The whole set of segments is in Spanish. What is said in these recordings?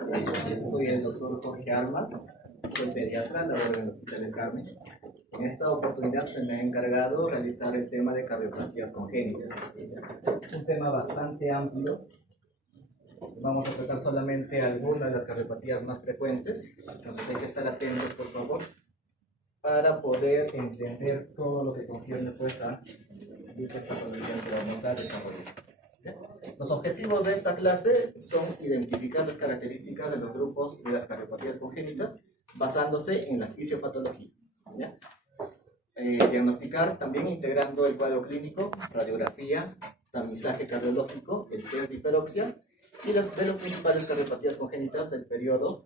Soy el doctor Jorge Almas, soy pediatra, laboro en el Hospital del Carmen. En esta oportunidad se me ha encargado realizar el tema de cardiopatías congénitas. Un tema bastante amplio. Vamos a tratar solamente algunas de las cardiopatías más frecuentes, entonces hay que estar atentos, por favor, para poder entender todo lo que concierne pues a dichas patologías que vamos a desarrollar. Los objetivos de esta clase son identificar las características de los grupos de las cardiopatías congénitas basándose en la fisiopatología. ¿Ya? Diagnosticar también integrando el cuadro clínico, radiografía, tamizaje cardiológico, el test de hiperoxia y de las principales cardiopatías congénitas del periodo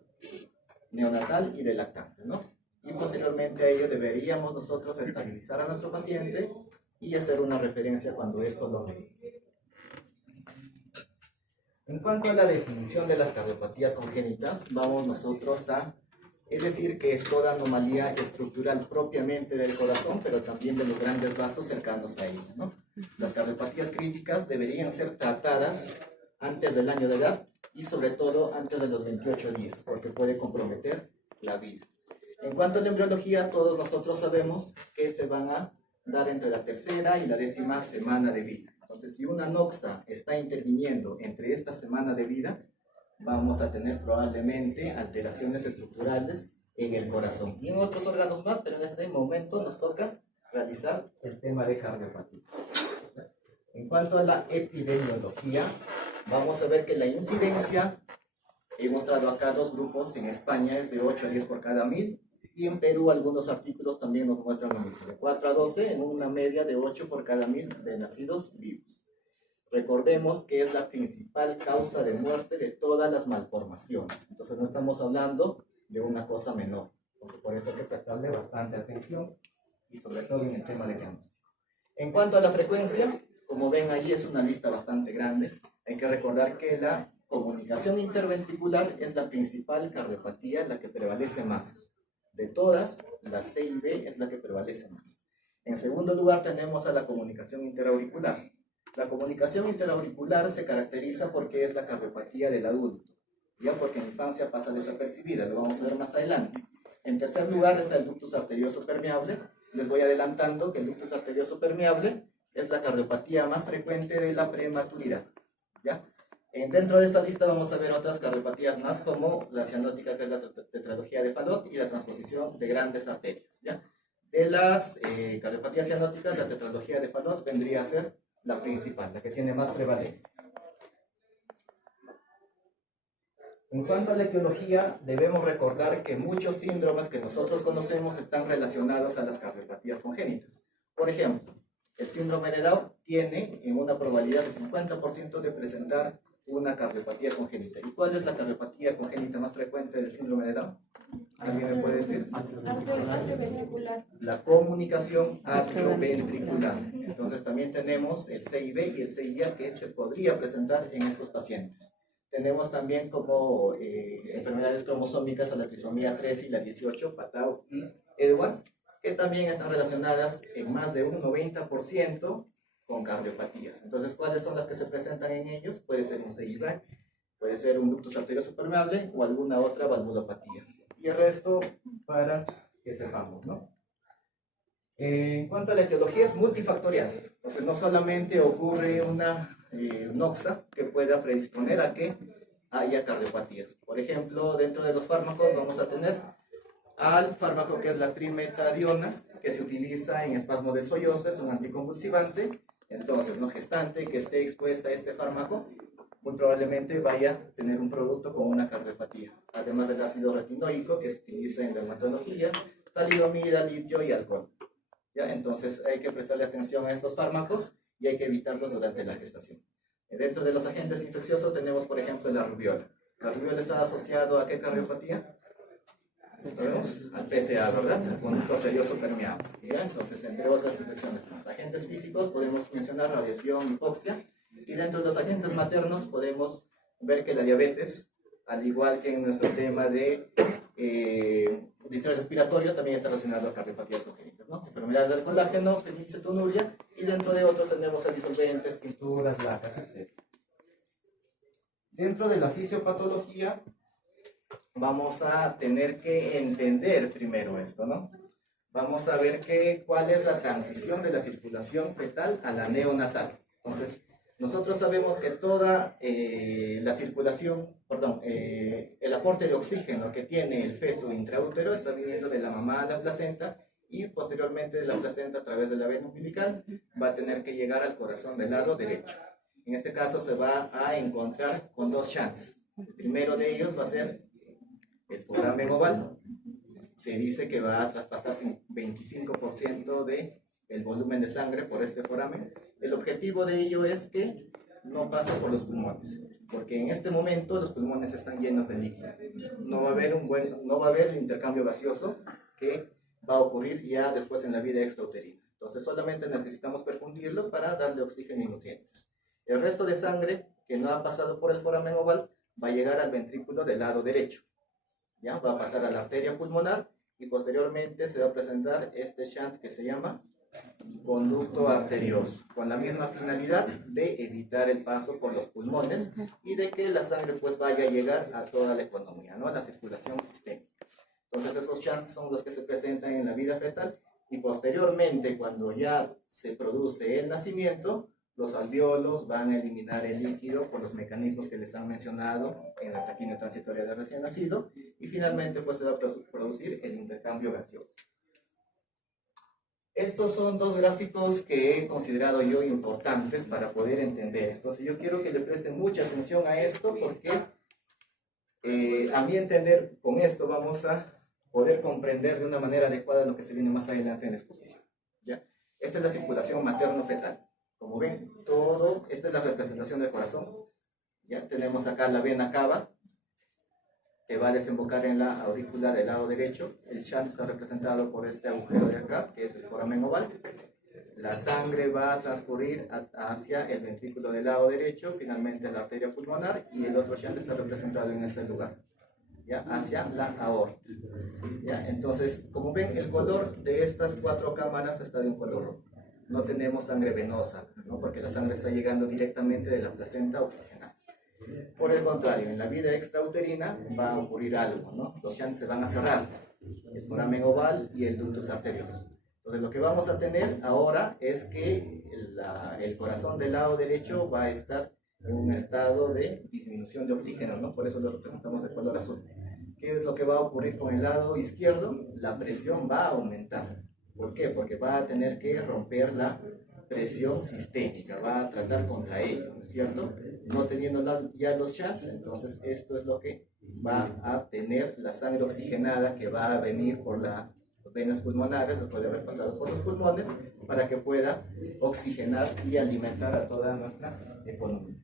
neonatal y del lactante, ¿no? Y posteriormente a ello deberíamos nosotros estabilizar a nuestro paciente y hacer una referencia cuando esto lo requiere. En cuanto a la definición de las cardiopatías congénitas, vamos nosotros a decir que es toda anomalía estructural propiamente del corazón, pero también de los grandes vasos cercanos a ella, ¿no? Las cardiopatías críticas deberían ser tratadas antes del año de edad y sobre todo antes de los 28 días, porque puede comprometer la vida. En cuanto a la embriología, todos nosotros sabemos que se van a dar entre la tercera y la 10ª semana de vida. Entonces, si una noxa está interviniendo entre esta semana de vida, vamos a tener probablemente alteraciones estructurales en el corazón y en otros órganos más, pero en este momento nos toca realizar el tema de cardiopatía. En cuanto a la epidemiología, vamos a ver que la incidencia, he mostrado acá dos grupos, en España es de 8 a 10 por cada 1000, y en Perú algunos artículos también nos muestran lo mismo, de 4 a 12 en una media de 8 por cada 1000 de nacidos vivos. Recordemos que es la principal causa de muerte de todas las malformaciones, entonces no estamos hablando de una cosa menor. Entonces, por eso hay que prestarle bastante atención y sobre todo en el tema de diagnóstico. En cuanto a la frecuencia, como ven ahí es una lista bastante grande. Hay que recordar que la comunicación interventricular es la principal cardiopatía, la que prevalece más. De todas, la C y B es la que prevalece más. En segundo lugar tenemos a la comunicación interauricular. La comunicación interauricular se caracteriza porque es la cardiopatía del adulto, ya porque en infancia pasa desapercibida, lo vamos a ver más adelante. En tercer lugar está el ductus arterioso permeable. Les voy adelantando que el ductus arterioso permeable es la cardiopatía más frecuente de la prematuridad, ¿ya? Dentro de esta lista vamos a ver otras cardiopatías más como la cianótica, que es la tetralogía de Fallot, y la transposición de grandes arterias, ¿ya? De las cardiopatías cianóticas, la tetralogía de Fallot vendría a ser la principal, la que tiene más prevalencia. En cuanto a la etiología, debemos recordar que muchos síndromes que nosotros conocemos están relacionados a las cardiopatías congénitas. Por ejemplo, el síndrome de Down tiene en una probabilidad de 50% de presentar una cardiopatía congénita. ¿Y cuál es la cardiopatía congénita más frecuente del síndrome de Down? ¿Alguien me puede decir? Atrioventricular. La comunicación atrioventricular. Entonces también tenemos el CIB y el CIA que se podría presentar en estos pacientes. Tenemos también como enfermedades cromosómicas a la trisomía 13 y la 18, Patau y Edwards, que también están relacionadas en más de un 90% con cardiopatías. Entonces, ¿cuáles son las que se presentan en ellos? Puede ser un CIB, puede ser un ductus arterioso permeable o alguna otra valvulopatía. Y el resto para que sepamos, ¿no? En cuanto a la etiología, es multifactorial. Entonces, no solamente ocurre una noxa que pueda predisponer a que haya cardiopatías. Por ejemplo, dentro de los fármacos vamos a tener al fármaco que es la trimetadiona, que se utiliza en espasmo del sollozo, es un anticonvulsivante. Entonces, no gestante que esté expuesta a este fármaco, muy probablemente vaya a tener un producto con una cardiopatía. Además del ácido retinoico que se utiliza en dermatología, talidomida, litio y alcohol. ¿Ya? Entonces, hay que prestarle atención a estos fármacos y hay que evitarlos durante la gestación. Dentro de los agentes infecciosos tenemos, por ejemplo, la rubiola. ¿La rubiola está asociado a qué cardiopatía? Sabemos al PSA, ¿verdad? Al conducto arterioso permeable. ¿Ya? Entonces, entre otras infecciones más. Agentes físicos podemos mencionar radiación, hipoxia. Y dentro de los agentes maternos podemos ver que la diabetes, al igual que en nuestro tema de distrés respiratorio, también está relacionado a cardiopatías congénitas, ¿no? Enfermedades del colágeno, fenilcetonuria, y dentro de otros tenemos a disolventes, pinturas, lacas, etc. Dentro de la fisiopatología vamos a tener que entender primero esto, ¿no? Vamos a ver cuál es la transición de la circulación fetal a la neonatal. Entonces, nosotros sabemos que toda la circulación, el aporte de oxígeno que tiene el feto intraútero está viniendo de la mamá a la placenta y posteriormente de la placenta a través de la vena umbilical va a tener que llegar al corazón del lado derecho. En este caso se va a encontrar con dos shunts. El primero de ellos va a ser el foramen oval. Se dice que va a traspasar 25% del volumen de sangre por este foramen. El objetivo de ello es que no pase por los pulmones, porque en este momento los pulmones están llenos de líquido. No va a haber el intercambio gaseoso que va a ocurrir ya después en la vida extrauterina. Entonces solamente necesitamos perfundirlo para darle oxígeno y nutrientes. El resto de sangre que no ha pasado por el foramen oval va a llegar al ventrículo del lado derecho. ¿Ya? Va a pasar a la arteria pulmonar y posteriormente se va a presentar este shunt que se llama conducto arterioso, con la misma finalidad de evitar el paso por los pulmones y de que la sangre pues vaya a llegar a toda la economía, ¿no? A la circulación sistémica. Entonces esos shunts son los que se presentan en la vida fetal y posteriormente cuando ya se produce el nacimiento, los alvéolos van a eliminar el líquido por los mecanismos que les han mencionado en la taquimia transitoria del recién nacido y finalmente pues se va a producir el intercambio gaseoso. Estos son dos gráficos que he considerado yo importantes para poder entender. Entonces yo quiero que le presten mucha atención a esto porque a mi entender con esto vamos a poder comprender de una manera adecuada lo que se viene más adelante en la exposición. ¿Ya? Esta es la circulación materno-fetal. Como ven, esta es la representación del corazón. Ya tenemos acá la vena cava, que va a desembocar en la aurícula del lado derecho. El shunt está representado por este agujero de acá, que es el foramen oval. La sangre va a transcurrir hacia el ventrículo del lado derecho, finalmente la arteria pulmonar, y el otro shunt está representado en este lugar, ¿ya? Hacia la aorta. ¿Ya? Entonces, como ven, el color de estas cuatro cámaras está de un color rojo. No tenemos sangre venosa, ¿no? Porque la sangre está llegando directamente de la placenta oxigenada. Por el contrario, en la vida extrauterina va a ocurrir algo, ¿no? Los shunts se van a cerrar, el foramen oval y el ductus arterioso. Entonces lo que vamos a tener ahora es que el corazón del lado derecho va a estar en un estado de disminución de oxígeno, ¿no? Por eso lo representamos de color azul. ¿Qué es lo que va a ocurrir con el lado izquierdo? La presión va a aumentar. ¿Por qué? Porque va a tener que romper la presión sistémica, va a tratar contra ello, ¿no es cierto? No teniendo ya los shunts, entonces esto es lo que va a tener la sangre oxigenada que va a venir por las venas pulmonares, después de haber pasado por los pulmones, para que pueda oxigenar y alimentar a toda nuestra economía.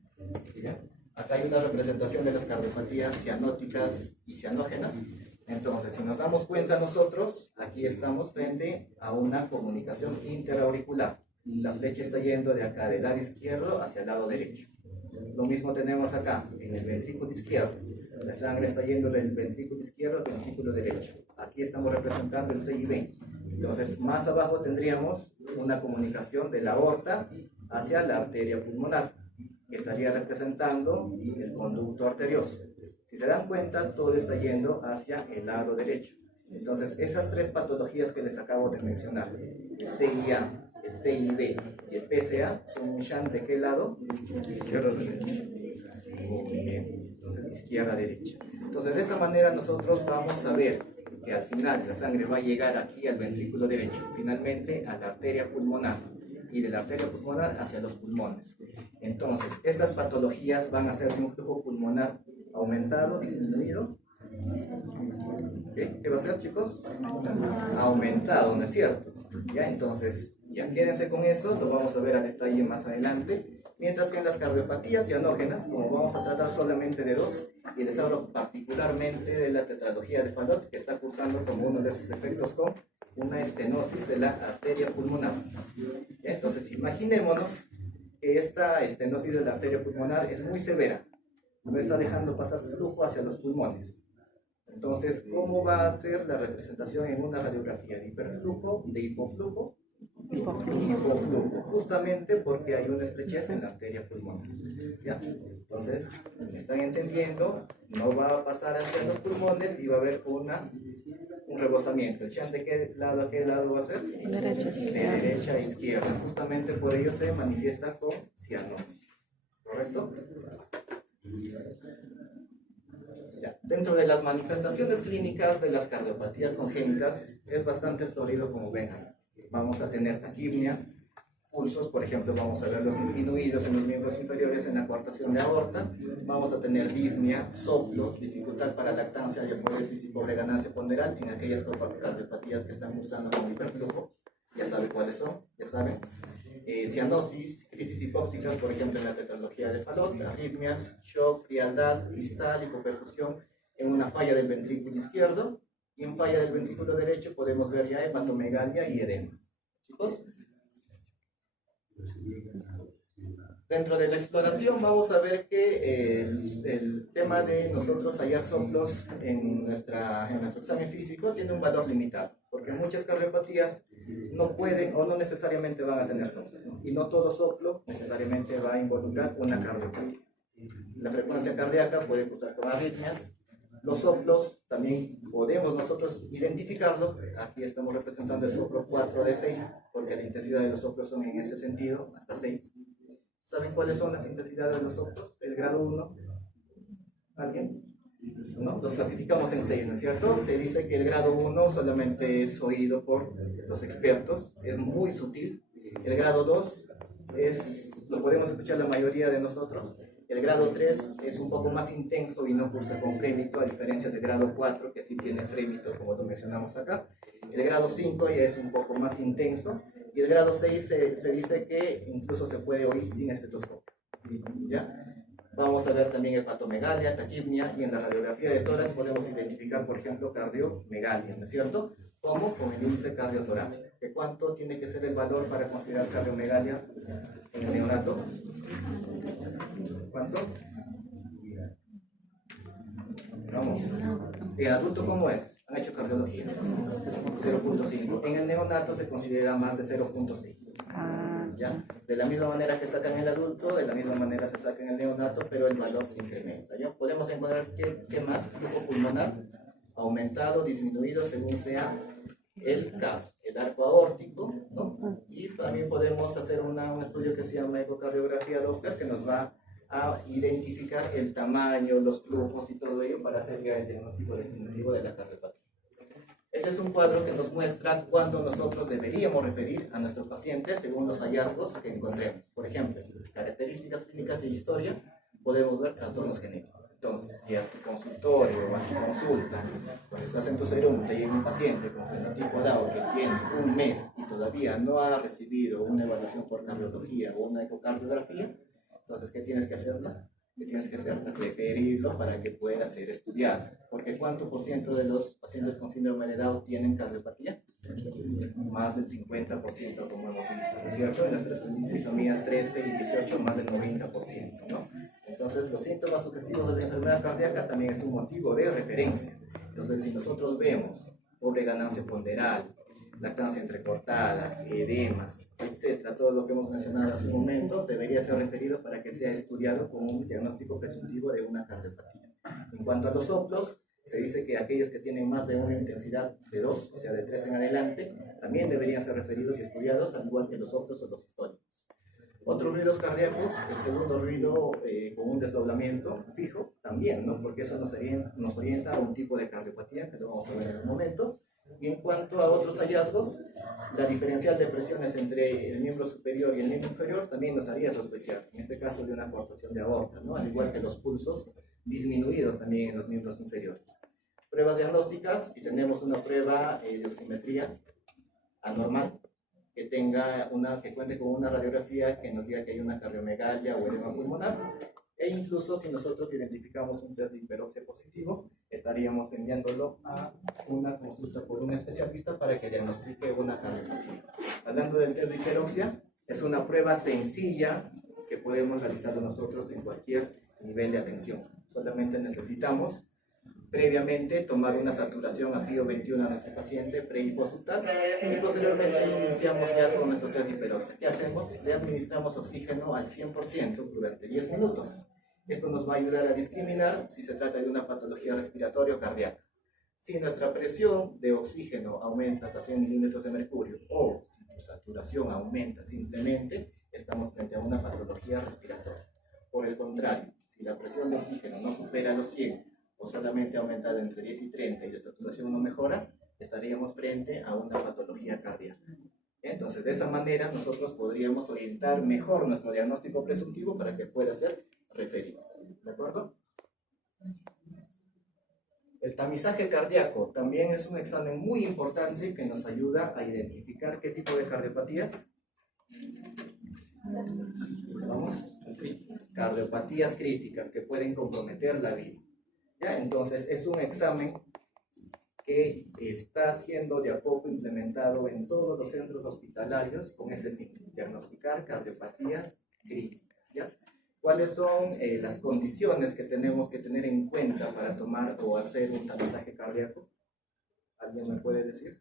¿Ya? Acá hay una representación de las cardiopatías cianóticas y cianógenas. Entonces, si nos damos cuenta nosotros, aquí estamos frente a una comunicación interauricular. La flecha está yendo de acá, del lado izquierdo hacia el lado derecho. Lo mismo tenemos acá, en el ventrículo izquierdo. La sangre está yendo del ventrículo izquierdo al ventrículo derecho. Aquí estamos representando el CIB. Entonces, más abajo tendríamos una comunicación de la aorta hacia la arteria pulmonar, que estaría representando el conducto arterioso. Si se dan cuenta, todo está yendo hacia el lado derecho. Entonces, esas tres patologías que les acabo de mencionar, el CIA, el CIB y el PCA, son un shunt ¿de qué lado? Izquierda-derecha. Muy bien. Entonces, izquierda-derecha. Entonces, de esa manera nosotros vamos a ver que al final la sangre va a llegar aquí al ventrículo derecho, finalmente a la arteria pulmonar, y de la arteria pulmonar hacia los pulmones. Entonces, estas patologías van a ser de un flujo pulmonar aumentado, disminuido. ¿Qué va a ser, chicos? Aumentado, ¿no es cierto? Ya, entonces, ya quédense con eso, lo vamos a ver a detalle más adelante. Mientras que en las cardiopatías cianógenas, como vamos a tratar solamente de dos, y les hablo particularmente de la tetralogía de Fallot, que está cursando como uno de sus efectos con una estenosis de la arteria pulmonar. Entonces, imaginémonos que esta estenosis de la arteria pulmonar es muy severa, no está dejando pasar flujo hacia los pulmones. Entonces, ¿cómo va a ser la representación en una radiografía? ¿De hiperflujo, de hipoflujo hipoflujo, justamente porque hay una estrechez en la arteria pulmonar. ¿Ya? Entonces, ¿me están entendiendo? No va a pasar hacia los pulmones y va a haber un rebosamiento. ¿El shunt de qué lado a qué lado va a ser? De derecha a izquierda. Justamente por ello se manifiesta con cianosis. ¿Correcto? Ya. Dentro de las manifestaciones clínicas de las cardiopatías congénitas es bastante florido, como ven ahí. Vamos a tener taquipnia, pulsos, por ejemplo, vamos a ver los disminuidos en los miembros inferiores en la coartación de aorta, vamos a tener disnea, soplos, dificultad para lactancia, diaforesis y pobre ganancia ponderal en aquellas cardiopatías que están cursando con hiperflujo, ya saben cuáles son, ya saben. Cianosis, crisis hipóxicas, por ejemplo en la tetralogía de Fallot, arritmias, shock, frialdad, distal, hipoperfusión en una falla del ventrículo izquierdo, y en falla del ventrículo derecho podemos ver ya hepatomegalia y edemas. Chicos, dentro de la exploración vamos a ver que el tema de nosotros hallar soplos en nuestro examen físico tiene un valor limitado, porque muchas cardiopatías no pueden o no necesariamente van a tener soplos, ¿no? Y no todo soplo necesariamente va a involucrar una cardiopatía. La frecuencia cardíaca puede cursar con arritmias. Los soplos también podemos nosotros identificarlos. Aquí estamos representando el soplo 4 de 6, porque la intensidad de los soplos son en ese sentido, hasta 6. ¿Saben cuáles son las intensidades de los soplos? El grado 1. ¿Alguien? ¿No? Los clasificamos en 6, ¿no es cierto? Se dice que el grado 1 solamente es oído por los expertos, es muy sutil. El grado 2 lo podemos escuchar la mayoría de nosotros. El grado 3 es un poco más intenso y no cursa con frémito, a diferencia del grado 4, que sí tiene frémito, como lo mencionamos acá. El grado 5 ya es un poco más intenso. Y el grado 6 se dice que incluso se puede oír sin estetoscopio. ¿Ya? Vamos a ver también hepatomegalia, taquipnia, y en la radiografía de tórax podemos identificar, por ejemplo, cardiomegalia, ¿no es cierto? Como con el índice cardiotorácico. ¿De cuánto tiene que ser el valor para considerar cardiomegalia en el neonato? ¿Cuánto? Vamos. ¿El adulto cómo es? Han hecho cardiología. 0.5. En el neonato se considera más de 0.6. ¿Ya? De la misma manera que sacan el adulto, de la misma manera se saca en el neonato, pero el valor se incrementa. ¿Ya? Podemos encontrar qué más, flujo pulmonar aumentado, disminuido, según sea el caso, el arco aórtico, ¿no? Y también podemos hacer un estudio que se llama ecocardiografía Doppler, que nos va a identificar el tamaño, los flujos y todo ello para hacer ya el diagnóstico definitivo de la cardiopatía. Ese es un cuadro que nos muestra cuándo nosotros deberíamos referir a nuestro paciente según los hallazgos que encontremos. Por ejemplo, características clínicas e historia, podemos ver trastornos genéticos. Entonces, si a tu consultorio o a tu consulta, cuando estás en tu serum, te llega un paciente con fenotipo DAO que tiene un mes y todavía no ha recibido una evaluación por cardiología o una ecocardiografía, entonces, ¿qué tienes que hacer? ¿Qué tienes que hacer? Referirlo para que pueda ser estudiado. Porque ¿cuánto por ciento de los pacientes con síndrome de Down tienen cardiopatía? Más del 50%, como hemos visto, ¿no es cierto? En las trisomías 13 y 18, más del 90%, ¿no? Entonces, los síntomas sugestivos de la enfermedad cardíaca también es un motivo de referencia. Entonces, si nosotros vemos pobre ganancia ponderal, lactancia entrecortada, edemas, etcétera, todo lo que hemos mencionado hace un momento, debería ser referido para que sea estudiado con un diagnóstico presuntivo de una cardiopatía. En cuanto a los soplos, se dice que aquellos que tienen más de una intensidad de 2, o sea, de 3 en adelante, también deberían ser referidos y estudiados, al igual que los soplos o los históricos. Otros ruidos cardíacos, el segundo ruido con un desdoblamiento fijo, también, ¿no? Porque eso nos orienta a un tipo de cardiopatía, que lo vamos a ver en un momento. Y en cuanto a otros hallazgos, la diferencial de presiones entre el miembro superior y el miembro inferior también nos haría sospechar, en este caso de una aportación de aorta, ¿no? Al igual que los pulsos disminuidos también en los miembros inferiores. Pruebas diagnósticas, si tenemos una prueba de oximetría anormal, que cuente con una radiografía que nos diga que hay una cardiomegalia o edema pulmonar, e incluso si nosotros identificamos un test de hiperoxia positivo, estaríamos enviándolo a una consulta por un especialista para que diagnostique una cardiopatía. Hablando del test de hiperoxia, es una prueba sencilla que podemos realizarlo nosotros en cualquier nivel de atención. Solamente necesitamos previamente tomar una saturación a FiO 21 a nuestro paciente pre y postductal, y posteriormente iniciamos ya con nuestro test de hiperoxia. ¿Qué hacemos? Le administramos oxígeno al 100% durante 10 minutos. Esto nos va a ayudar a discriminar si se trata de una patología respiratoria o cardíaca. Si nuestra presión de oxígeno aumenta hasta 100 milímetros de mercurio o si tu saturación aumenta simplemente, estamos frente a una patología respiratoria. Por el contrario, si la presión de oxígeno no supera los 100 o solamente ha aumentado entre 10 y 30 y la saturación no mejora, estaríamos frente a una patología cardíaca. Entonces, de esa manera nosotros podríamos orientar mejor nuestro diagnóstico presuntivo para que pueda ser referido. ¿De acuerdo? El tamizaje cardíaco también es un examen muy importante que nos ayuda a identificar qué tipo de cardiopatías. Vamos, cardiopatías críticas que pueden comprometer la vida. ¿Ya? Entonces es un examen que está siendo de a poco implementado en todos los centros hospitalarios con ese fin, diagnosticar cardiopatías críticas. ¿Ya? ¿Cuáles son las condiciones que tenemos que tener en cuenta para tomar o hacer un tamizaje cardíaco? ¿Alguien me puede decir?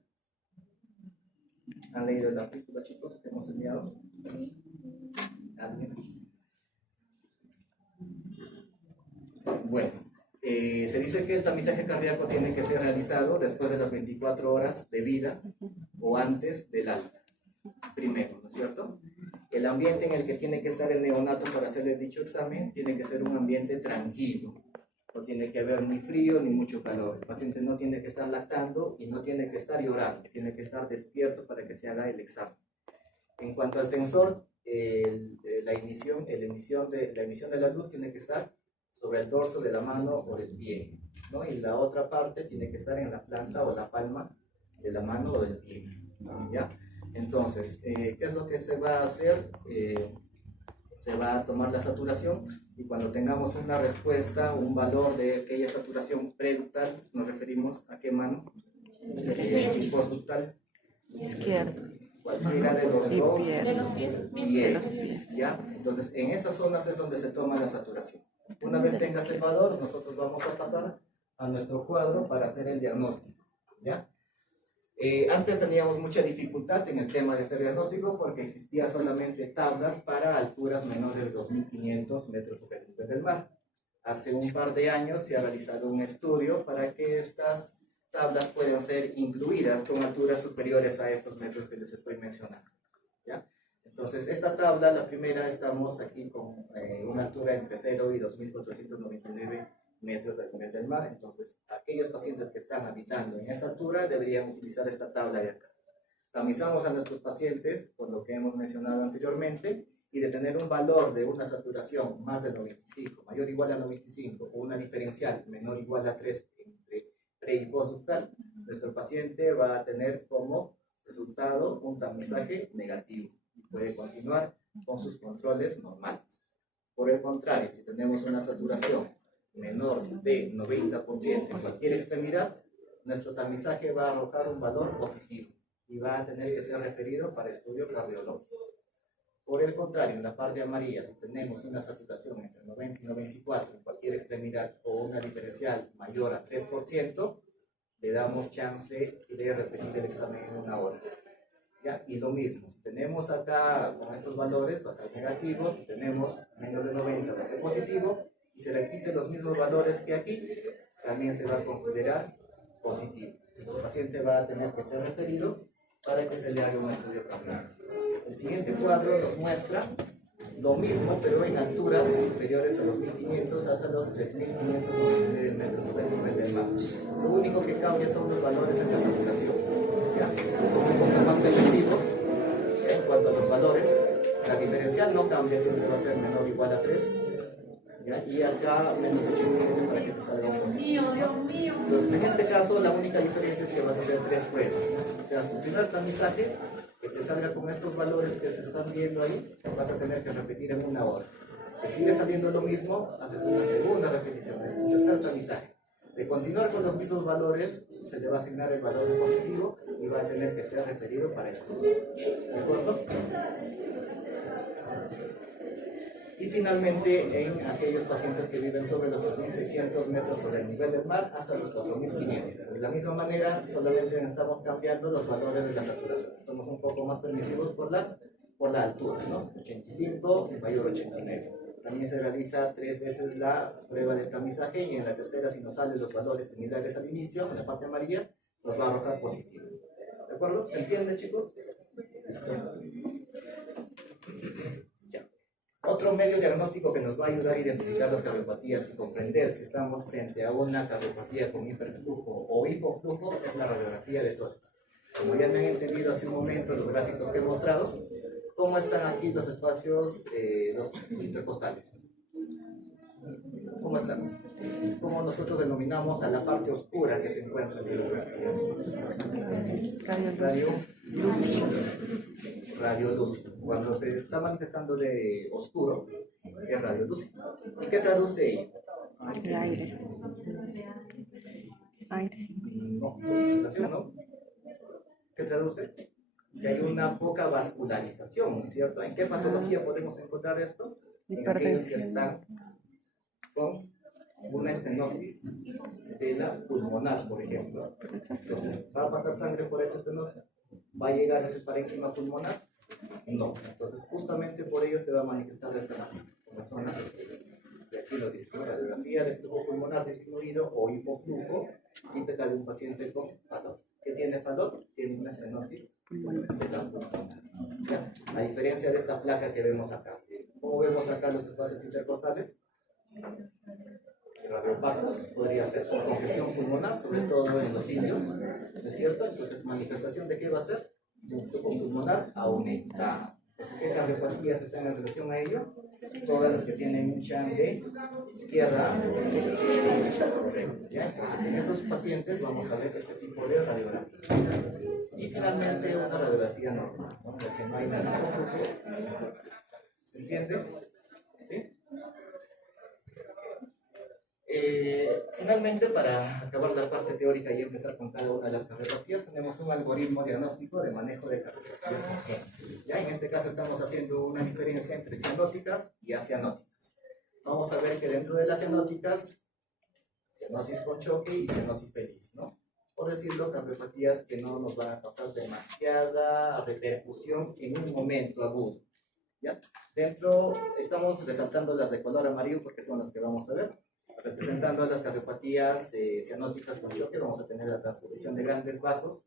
¿Han leído el artículo, chicos, que hemos enviado? ¿Alguien? Bueno, se dice que el tamizaje cardíaco tiene que ser realizado después de las 24 horas de vida o antes del alta, primero, ¿no es cierto? El ambiente en el que tiene que estar el neonato para hacerle dicho examen tiene que ser un ambiente tranquilo. No tiene que haber ni frío ni mucho calor. El paciente no tiene que estar lactando y no tiene que estar llorando. Tiene que estar despierto para que se haga el examen. En cuanto al sensor, la emisión de la luz tiene que estar sobre el dorso de la mano o del pie, ¿no? Y la otra parte tiene que estar en la planta o la palma de la mano o del pie, ¿ya? Entonces, ¿qué es lo que se va a hacer? Se va a tomar la saturación y cuando tengamos una respuesta, un valor de aquella saturación preductal, nos referimos a qué mano? Postductal. Izquierdo. Cualquiera de los dos pies. pies, ¿ya? Entonces, en esas zonas es donde se toma la saturación. Una vez tengas el valor, nosotros vamos a pasar a nuestro cuadro para hacer el diagnóstico, ¿ya? Antes teníamos mucha dificultad en el tema de este diagnóstico porque existía solamente tablas para alturas menores de 2.500 metros sobre el nivel del mar. Hace un par de años se ha realizado un estudio para que estas tablas puedan ser incluidas con alturas superiores a estos metros que les estoy mencionando, ¿ya? Entonces, esta tabla, la primera, estamos aquí con una altura entre 0 y 2.499 metros del nivel del mar. Entonces, aquellos pacientes que están habitando en esa altura deberían utilizar esta tabla de acá. Tamizamos a nuestros pacientes por lo que hemos mencionado anteriormente y de tener un valor de una saturación más de 95, mayor o igual a 95 o una diferencial menor o igual a 3 entre pre y postductal, nuestro paciente va a tener como resultado un tamizaje negativo y puede continuar con sus controles normales. Por el contrario, si tenemos una saturación menor de 90% en cualquier extremidad, nuestro tamizaje va a arrojar un valor positivo y va a tener que ser referido para estudio cardiológico. Por el contrario, en la parte amarilla, si tenemos una saturación entre 90 y 94 en cualquier extremidad o una diferencial mayor a 3%, le damos chance de repetir el examen en una hora. ¿Ya? Y lo mismo, si tenemos acá con estos valores va a ser negativo, si tenemos menos de 90 va a ser positivo, y se repiten los mismos valores que aquí, también se va a considerar positivo. El paciente va a tener que ser referido para que se le haga un estudio cardiológico. El siguiente cuadro nos muestra lo mismo, pero en alturas superiores a los 1.500 hasta los 3.599 metros sobre el nivel del mar. Lo único que cambia son los valores en la saturación. ¿Ya? Son un poco más agresivos en cuanto a los valores. La diferencial no cambia, siempre va a ser menor o igual a 3. ¿Ya? Y acá menos 87 para que te salga un positivo. Dios mío. Entonces, en este caso, la única diferencia es que vas a hacer 3 pruebas, ¿no? Te das tu primer tamizaje, que te salga con estos valores que se están viendo ahí, vas a tener que repetir en una hora. Si te sigue saliendo lo mismo, haces una segunda repetición, es tu tercer tamizaje. De continuar con los mismos valores, se le va a asignar el valor positivo y va a tener que ser referido para estudio. ¿De acuerdo? Y finalmente en aquellos pacientes que viven sobre los 3.600 metros sobre el nivel del mar hasta los 4.500. De la misma manera, solamente estamos cambiando los valores de la saturación. Somos un poco más permisivos por la altura, ¿no? 85 y mayor 89. También se realiza 3 veces la prueba de tamizaje y en la tercera, si nos salen los valores similares al inicio, en la parte amarilla, nos va a arrojar positivo. ¿De acuerdo? ¿Se entiende, chicos? ¿Listo? Ya. Otro medio diagnóstico que nos va a ayudar a identificar las cardiopatías y comprender si estamos frente a una cardiopatía con hiperflujo o hipoflujo es la radiografía de tórax. Como ya me han entendido hace un momento los gráficos que he mostrado, ¿cómo están aquí los espacios, los intercostales? ¿Cómo están? ¿Cómo nosotros denominamos a la parte oscura que se encuentra entre las costillas? Radiolúcido. Cuando se está manifestando de oscuro, es radiolúcido. ¿Y qué traduce ello? Aire. No, situación, ¿no? ¿Qué traduce? Que hay una poca vascularización, ¿no es cierto? ¿En qué patología podemos encontrar esto? En aquellos que están con una estenosis de la pulmonar, por ejemplo. Entonces, ¿va a pasar sangre por esa estenosis? ¿Va a llegar a ese parénquima pulmonar? No. Entonces, justamente por ello se va a manifestar de esta manera, en las zonas oscuras. Y aquí nos dice, ¿no? Radiografía de flujo pulmonar disminuido o hipoflujo, típica de un paciente con FALOP. ¿Qué tiene FALOP? Tiene una estenosis de la pulmonar. ¿Ya? A diferencia de esta placa que vemos acá. ¿Cómo vemos acá los espacios intercostales? Radiopacos, podría ser por congestión pulmonar, sobre todo en los cilios, ¿no es cierto? Entonces, ¿manifestación de qué va a ser? De un flujo pulmonar aumentado. Entonces, ¿qué cardiopatías están en relación a ello? Todas las que tienen un cham de izquierda correcto, ¿ya? Entonces, en esos pacientes vamos a ver este tipo de radiografía. Y finalmente, una radiografía normal, ¿no? Porque no hay ningún flujo. ¿Se entiende? ¿Sí? Finalmente, para acabar la parte teórica y empezar con cada una de las cardiopatías, tenemos un algoritmo diagnóstico de manejo de cardiopatías congénitas. Ya en este caso estamos haciendo una diferencia entre cianóticas y acianóticas. Vamos a ver que dentro de las cianóticas, cianosis con choque y cianosis feliz, ¿no? Por decirlo, cardiopatías que no nos van a causar demasiada repercusión en un momento agudo. ¿Ya? Dentro estamos resaltando las de color amarillo porque son las que vamos a ver. Representando las cardiopatías cianóticas con choque, vamos a tener la transposición de grandes vasos,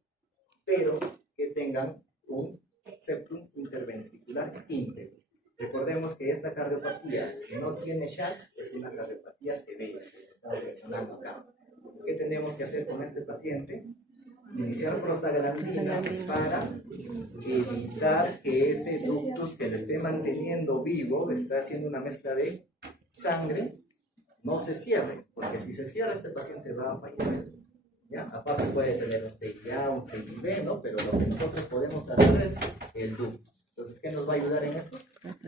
pero que tengan un septum interventricular íntegro. Recordemos que esta cardiopatía, si no tiene Schatz, es una cardiopatía severa, que estamos mencionando acá. Entonces, ¿qué tenemos que hacer con este paciente? Iniciar prostaglandinas para evitar que ese ductus que le esté manteniendo vivo, está haciendo una mezcla de sangre, no se cierre, porque si se cierra este paciente va a fallecer. ¿Ya? Aparte puede tener un CIA, un CIB, ¿no? Pero lo que nosotros podemos tratar es el ductus. Entonces, ¿qué nos va a ayudar en eso?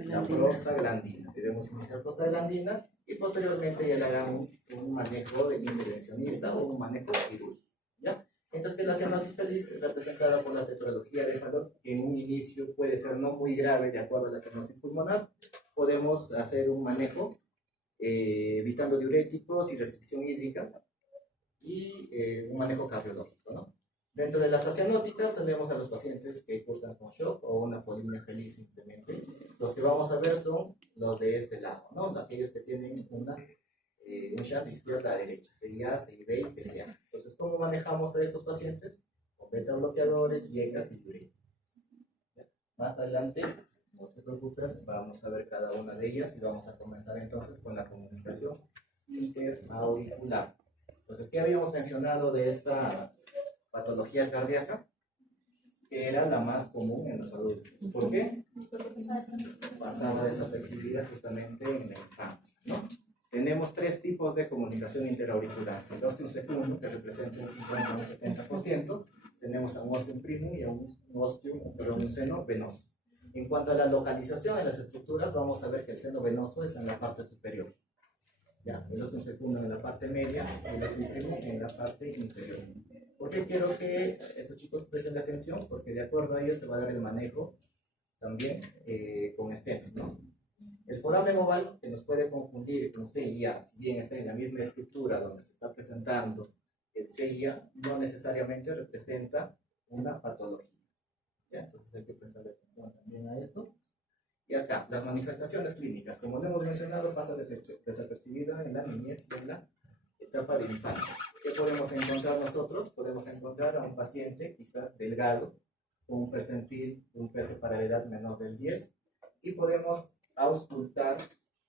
La prostaglandina. Debemos iniciar prostaglandina y posteriormente ya le hagan un manejo de intervencionista o un manejo quirúrgico. ¿Ya? Entonces, que la cianosis feliz es representada por la tetralogía de Fallot, que en un inicio puede ser no muy grave de acuerdo a la estenosis pulmonar. Podemos hacer un manejo evitando diuréticos y restricción hídrica y un manejo cardiológico, ¿no? Dentro de las acianóticas tenemos a los pacientes que cursan con shock o una polimia feliz simplemente. Los que vamos a ver son los de este lado, ¿no? Aquellos que tienen un shunt de izquierda a derecha, sería CIB y PCA. Entonces, ¿cómo manejamos a estos pacientes? Con beta bloqueadores, IECAS y diuréticos. Más adelante, no se preocupen, vamos a ver cada una de ellas y vamos a comenzar entonces con la comunicación interauricular. Entonces, ¿qué habíamos mencionado de esta patología cardíaca? Que era la más común en los adultos. ¿Por qué? Pasaba desapercibida justamente en la infancia, ¿no? Tenemos tres tipos de comunicación interauricular. El ostium secundum, que representa un 50 o un 70%. Tenemos a un ostium primum y a un seno venoso. En cuanto a la localización de las estructuras, vamos a ver que el seno venoso es en la parte superior. Ya, el ostium secundum en la parte media y el ostium primum en la parte inferior. ¿Por qué quiero que estos chicos presten atención? Porque de acuerdo a ello se va a dar el manejo también con stents, ¿no? El foramen oval, que nos puede confundir con CIA, si bien está en la misma estructura donde se está presentando el CIA, no necesariamente representa una patología. ¿Ya? Entonces hay que prestarle atención también a eso. Y acá, las manifestaciones clínicas, como lo hemos mencionado, pasa desapercibido en la niñez y en la etapa de infancia. ¿Qué podemos encontrar nosotros? Podemos encontrar a un paciente quizás delgado, con un percentil de un peso para la edad menor del 10, y podemos auscultar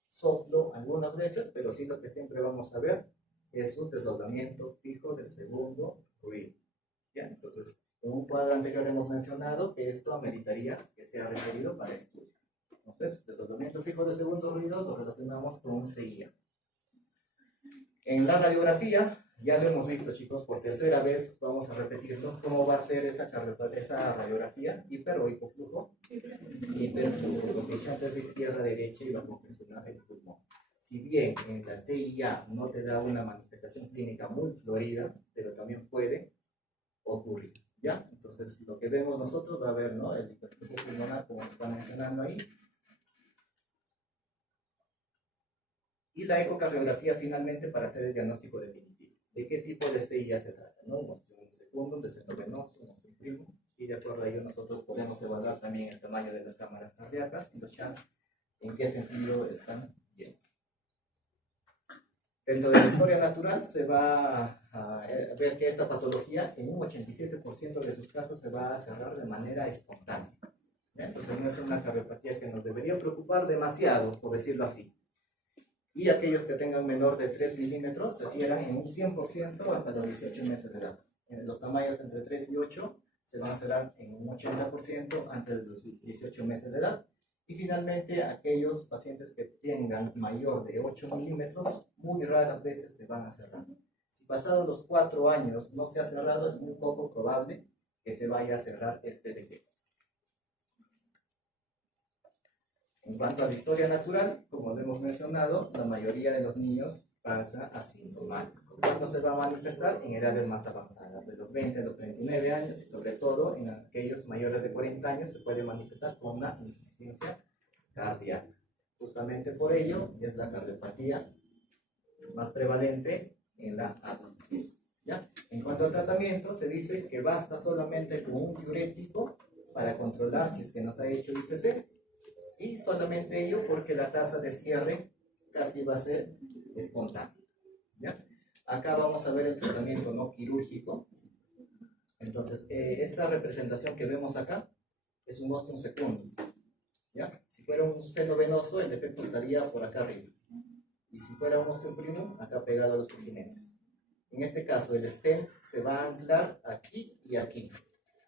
soplo algunas veces, pero sí lo que siempre vamos a ver es un desdoblamiento fijo del segundo ruido. ¿Ya? Entonces, en un cuadro anterior hemos mencionado que esto ameritaría que sea requerido para estudio. Entonces, desdoblamiento fijo del segundo ruido lo relacionamos con un CIA. En la radiografía, ya lo hemos visto, chicos, por tercera vez vamos a repetirlo, cómo va a ser esa radiografía, hiper o hipoflujo, hiperflujo, lo que antes de izquierda a derecha y bajo presionar el pulmón. Si bien en la CIA no te da una manifestación clínica muy florida, pero también puede ocurrir, ¿ya? Entonces, lo que vemos nosotros va a ver, ¿no? El hiperflujo pulmonar, como está mencionando ahí, y la ecocardiografía finalmente para hacer el diagnóstico definitivo. ¿De qué tipo de CIA se trata? ¿No? Un ostium secundum, de seno venoso, un ostium primum, y de acuerdo a ello nosotros podemos evaluar también el tamaño de las cámaras cardíacas y los shunts en qué sentido están yendo. Dentro de la historia natural se va a ver que esta patología en un 87% de sus casos se va a cerrar de manera espontánea. Entonces no es una cardiopatía que nos debería preocupar demasiado, por decirlo así. Y aquellos que tengan menor de 3 milímetros se cierran en un 100% hasta los 18 meses de edad. En los tamaños entre 3 y 8 se van a cerrar en un 80% antes de los 18 meses de edad. Y finalmente, aquellos pacientes que tengan mayor de 8 milímetros, muy raras veces se van a cerrar. Si pasados los 4 años no se ha cerrado, es muy poco probable que se vaya a cerrar este defecto. En cuanto a la historia natural, como lo hemos mencionado, la mayoría de los niños pasa asintomático. ¿Cuándo se va a manifestar? En edades más avanzadas, de los 20 a los 39 años, y sobre todo en aquellos mayores de 40 años se puede manifestar con una insuficiencia cardíaca. Justamente por ello es la cardiopatía más prevalente en la adultez. ¿Ya? En cuanto al tratamiento, se dice que basta solamente con un diurético para controlar si es que nos ha hecho ICC, y solamente ello porque la tasa de cierre casi va a ser espontánea. ¿Ya? Acá vamos a ver el tratamiento no quirúrgico. Entonces, esta representación que vemos acá es un ostium secundum. ¿Ya? Si fuera un seno venoso, el defecto estaría por acá arriba. Y si fuera un ostium primum, acá pegado a los continentes. En este caso, el stent se va a anclar aquí y aquí.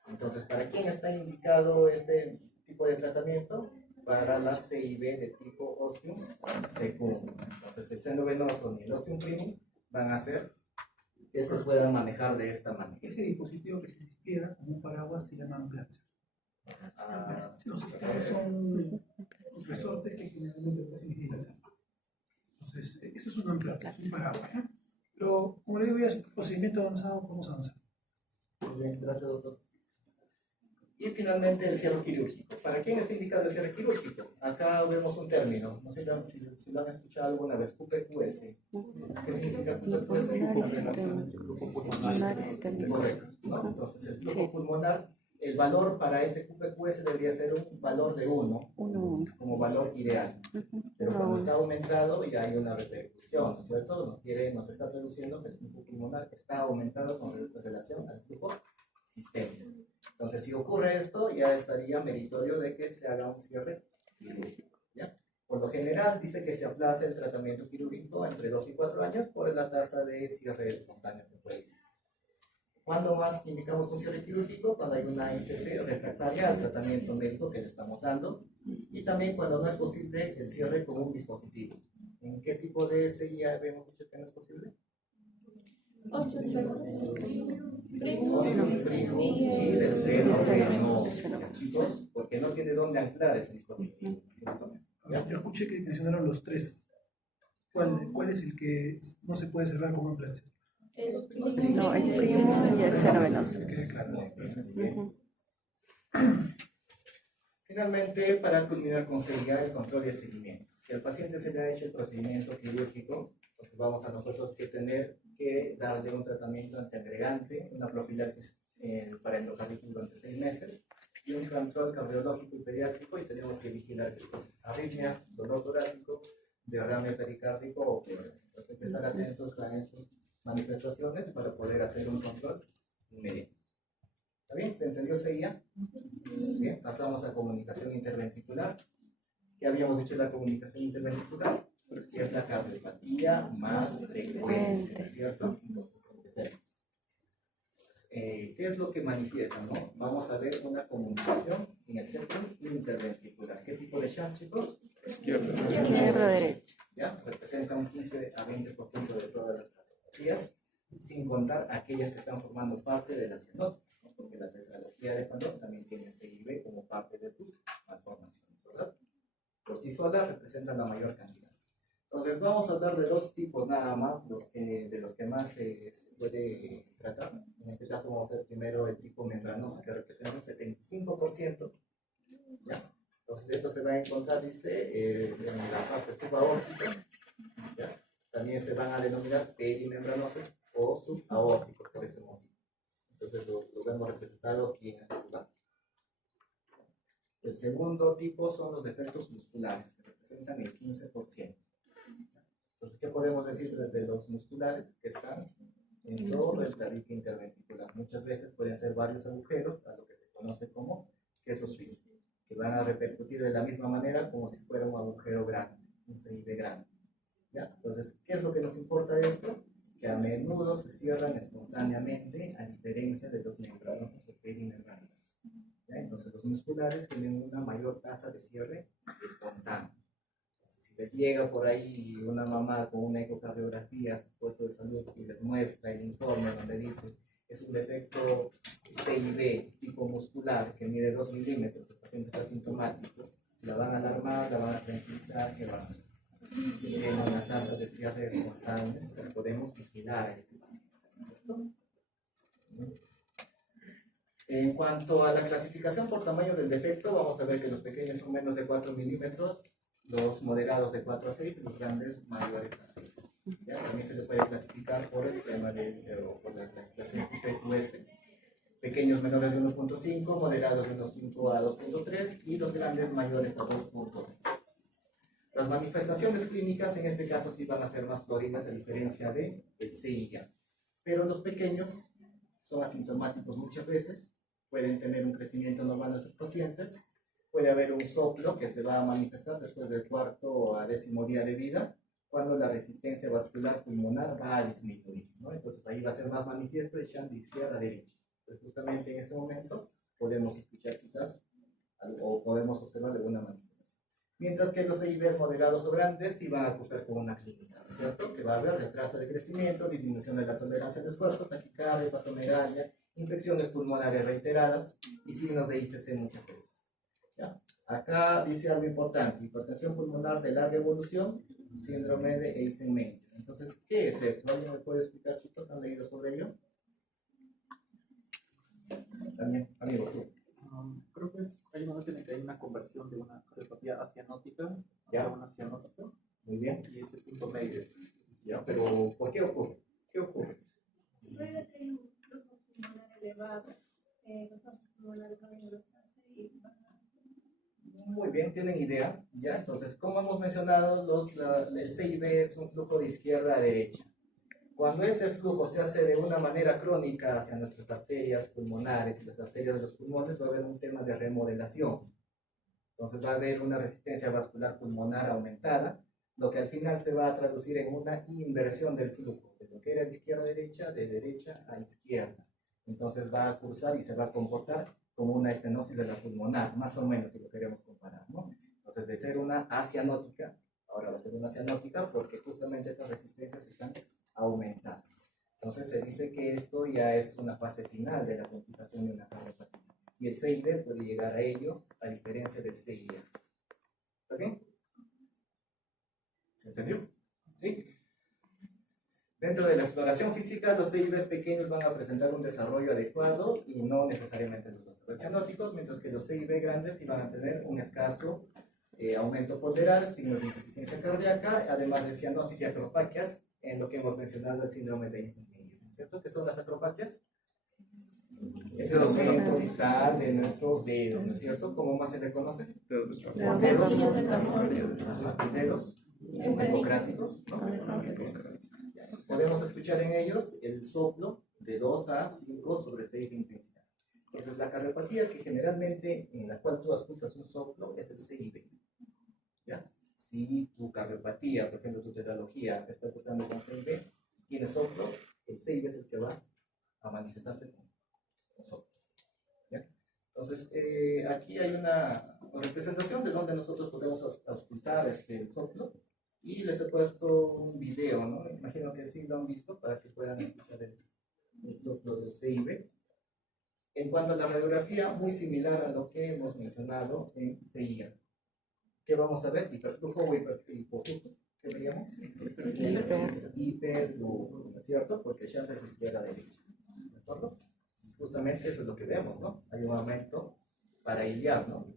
Entonces, ¿para quién está indicado este tipo de tratamiento? Para la CIB de tipo ostium secundum. Entonces, el seno venoso ni el ostium primum van a hacer que se puedan manejar de esta manera. Ese dispositivo que se despliega como un paraguas se llama Amplatzer. Son resortes que generalmente pueden dilatar. Entonces, eso es un Amplatzer, es un paraguas. ¿Eh? Pero, como le digo, ya es un procedimiento avanzado, vamos a avanzar. Muy bien, gracias, doctor. Y finalmente el cierre quirúrgico. ¿Para quién está indicado el cierre quirúrgico? Acá vemos un término, no sé si lo han escuchado alguna vez, QPQS. ¿Qué significa QPQS? Correcto, ¿no? Entonces el flujo pulmonar, el valor para este QPQS debería ser un valor de 1 como valor ideal. Pero cuando está aumentado ya hay una repercusión, ¿no es cierto? Nos está traduciendo que el flujo pulmonar está aumentado con relación al flujo sistémico. Entonces, si ocurre esto, ya estaría meritorio de que se haga un cierre quirúrgico, ¿ya? Por lo general, dice que se aplaza el tratamiento quirúrgico entre 2 y 4 años por la tasa de cierre espontáneo que puede existir. ¿Cuándo más indicamos un cierre quirúrgico? Cuando hay una ICC refractaria al tratamiento médico que le estamos dando, y también cuando no es posible el cierre con un dispositivo. ¿En qué tipo de CIA habíamos dicho que no es posible? Ostium secundum, Primo y del seno venoso, chicos, porque no tiene dónde anclar ese dispositivo. Yo escuché que mencionaron los tres. ¿Cuál es el que no se puede cerrar con Amplatzer? No, el primo y el seno venoso. Que quede claro, sí, perfecto. Finalmente, para culminar con seguridad el control y el seguimiento. Si al paciente se le ha hecho el procedimiento quirúrgico, pues vamos a nosotros que tener que darle un tratamiento antiagregante, una profilaxis para endocarditis durante 6 meses y un control cardiológico y pediátrico, y tenemos que vigilar que pues, arritmias, dolor torácico, derrame pericárdico o peor. Entonces hay que estar atentos a estas manifestaciones para poder hacer un control inmediato. ¿Está bien? ¿Se entendió seguía? Bien, pasamos a comunicación interventricular. ¿Qué habíamos dicho de la comunicación interventricular? Que es la cardiopatía más frecuente, ¿cierto? Entonces, empecemos. ¿Qué es lo que manifiesta, no? Vamos a ver una comunicación en el centro interventricular. ¿Qué tipo de shunt, chicos? Izquierda, derecha. ¿Ya? Representa un 15 a 20% de todas las cardiopatía, sin contar aquellas que están formando parte de la cianótica, ¿no? Porque la tetralogía de Fallot también tiene CIB como parte de sus malformaciones, ¿verdad? Por sí sola representan la mayor cantidad. Entonces vamos a hablar de 2 tipos nada más, de los que más se puede tratar. En este caso vamos a ver primero el tipo membranoso, que representa un 75%. ¿Ya? Entonces esto se va a encontrar, dice, en la parte subaórtica. ¿Ya? También se van a denominar perimembranosos o subaórticos por ese motivo. Entonces lo vemos representado aquí en este lugar. El segundo tipo son los defectos musculares, que representan el 15%. Entonces, ¿qué podemos decir de los musculares que están en todo el tabique interventricular? Muchas veces pueden ser varios agujeros, a lo que se conoce como queso suizo, que van a repercutir de la misma manera como si fuera un agujero grande, un CIB grande. ¿Ya? Entonces, ¿qué es lo que nos importa de esto? Que a menudo se cierran espontáneamente, a diferencia de los membranosos o perimembranosos. ¿Ya? Entonces, los musculares tienen una mayor tasa de cierre espontáneo. Les llega por ahí una mamá con una ecocardiografía a su puesto de salud y les muestra el informe donde dice es un defecto CIB tipo muscular que mide 2 milímetros, el paciente está sintomático, la van a alarmar, la van a tranquilizar, ¿qué van a hacer? Tiene una tasa de cierre espontáneo, entonces podemos vigilar a este paciente, ¿cierto? En cuanto a la clasificación por tamaño del defecto, vamos a ver que los pequeños son menos de 4 milímetros, los moderados de 4 a 6 y los grandes mayores a 6. ¿Ya? También se le puede clasificar por el tema por la clasificación QPQS. Pequeños menores de 1.5, moderados de 1.5 a 2.3 y los grandes mayores a 2.3. Las manifestaciones clínicas en este caso sí van a ser más floridas a diferencia del CIA. Pero los pequeños son asintomáticos muchas veces, pueden tener un crecimiento normal de sus pacientes. Puede haber un soplo que se va a manifestar después del 4º a 10º día de vida, cuando la resistencia vascular pulmonar va a disminuir, ¿no? Entonces ahí va a ser más manifiesto el shunt de izquierda a derecha. Pues justamente en ese momento podemos escuchar quizás o podemos observar alguna manifestación. Mientras que los CIBs moderados o grandes sí van a cursar con una clínica, ¿no es cierto? Que va a haber retraso de crecimiento, disminución de la tolerancia al esfuerzo, taquicardia, hepatomegalia, infecciones pulmonares reiteradas y signos de ICC muchas veces. ¿Ya? Acá dice algo importante: hipertensión pulmonar de larga evolución, síndrome de Eisenmenger. Entonces, ¿qué es eso? ¿Alguien me puede explicar, chicos? ¿Han leído sobre ello? También, amigo, tú. Creo que hay un momento en el que hay una conversión de una cardiopatía acianótica ¿Ya? hacia una cianótica. Muy bien. Y ese punto medio. ¿Ya? Pero, ¿por qué ocurre? ¿Qué ocurre? Puede que hay un flujo pulmonar elevado, los vasos pulmonares van a engrosarse y van a... Muy bien, tienen idea. ¿Ya? Entonces, como hemos mencionado, el CIB es un flujo de izquierda a derecha. Cuando ese flujo se hace de una manera crónica hacia nuestras arterias pulmonares y las arterias de los pulmones, va a haber un tema de remodelación. Entonces va a haber una resistencia vascular pulmonar aumentada, lo que al final se va a traducir en una inversión del flujo, de lo que era de izquierda a derecha, de derecha a izquierda. Entonces va a cursar y se va a comportar como una estenosis de la pulmonar, más o menos, si lo queremos comparar, ¿no? Entonces, de ser una acianótica, ahora va a ser una cianótica, porque justamente esas resistencias están aumentadas. Entonces, se dice que esto ya es una fase final de la complicación de una cardiopatía. Y el CIB puede llegar a ello, a diferencia del CIA. ¿Está bien? ¿Se entendió? ¿Sí? Dentro de la exploración física, los CIBs pequeños van a presentar un desarrollo adecuado y no necesariamente los vasos cianóticos, mientras que los CIB grandes sí van a tener un escaso aumento ponderal, signos de insuficiencia cardíaca, además de cianosis y acropaquias, en lo que hemos mencionado el síndrome de Eisenmenger, ¿no es cierto? ¿Qué son las acropaquias? Es el aumento distal de nuestros dedos, ¿no es cierto? ¿Cómo más se le conoce? Dedos democráticos, ¿no? Podemos escuchar en ellos el soplo de 2 a 5 sobre 6 de intensidad. Entonces, la cardiopatía que generalmente en la cual tú adjuntas un soplo es el CIB. ¿Ya? Si tu cardiopatía, por ejemplo, tu tetralogía está cursando con CIB, tiene soplo, el CIB es el que va a manifestarse con soplo. ¿Ya? Entonces, aquí hay una representación de donde nosotros podemos auscultar el soplo. Y les he puesto un video, ¿no? Me imagino que sí lo han visto para que puedan escuchar el soplo del CIB. En cuanto a la radiografía, muy similar a lo que hemos mencionado en CIA. ¿Qué vamos a ver? Hiperflujo o hipoflujo. ¿Qué veríamos? Hiperflujo, ¿no es cierto? Porque ya es izquierda-derecha. ¿De acuerdo? Justamente eso es lo que vemos, ¿no? Hay un aumento para iliar, ¿no?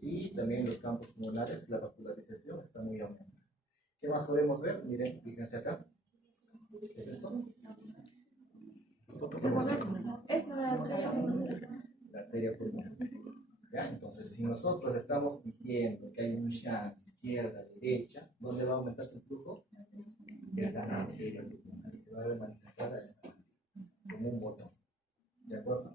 Y también los campos pulmonares, la vascularización está muy aumentada. ¿Qué más podemos ver? Miren, fíjense acá. ¿Qué es esto? La arteria pulmonar. ¿Ya? Entonces, si nosotros estamos diciendo que hay un shunt izquierda, derecha, ¿dónde va a aumentarse el flujo? En la arteria pulmonar. Y se va a ver manifestada esta, como un botón. ¿De acuerdo?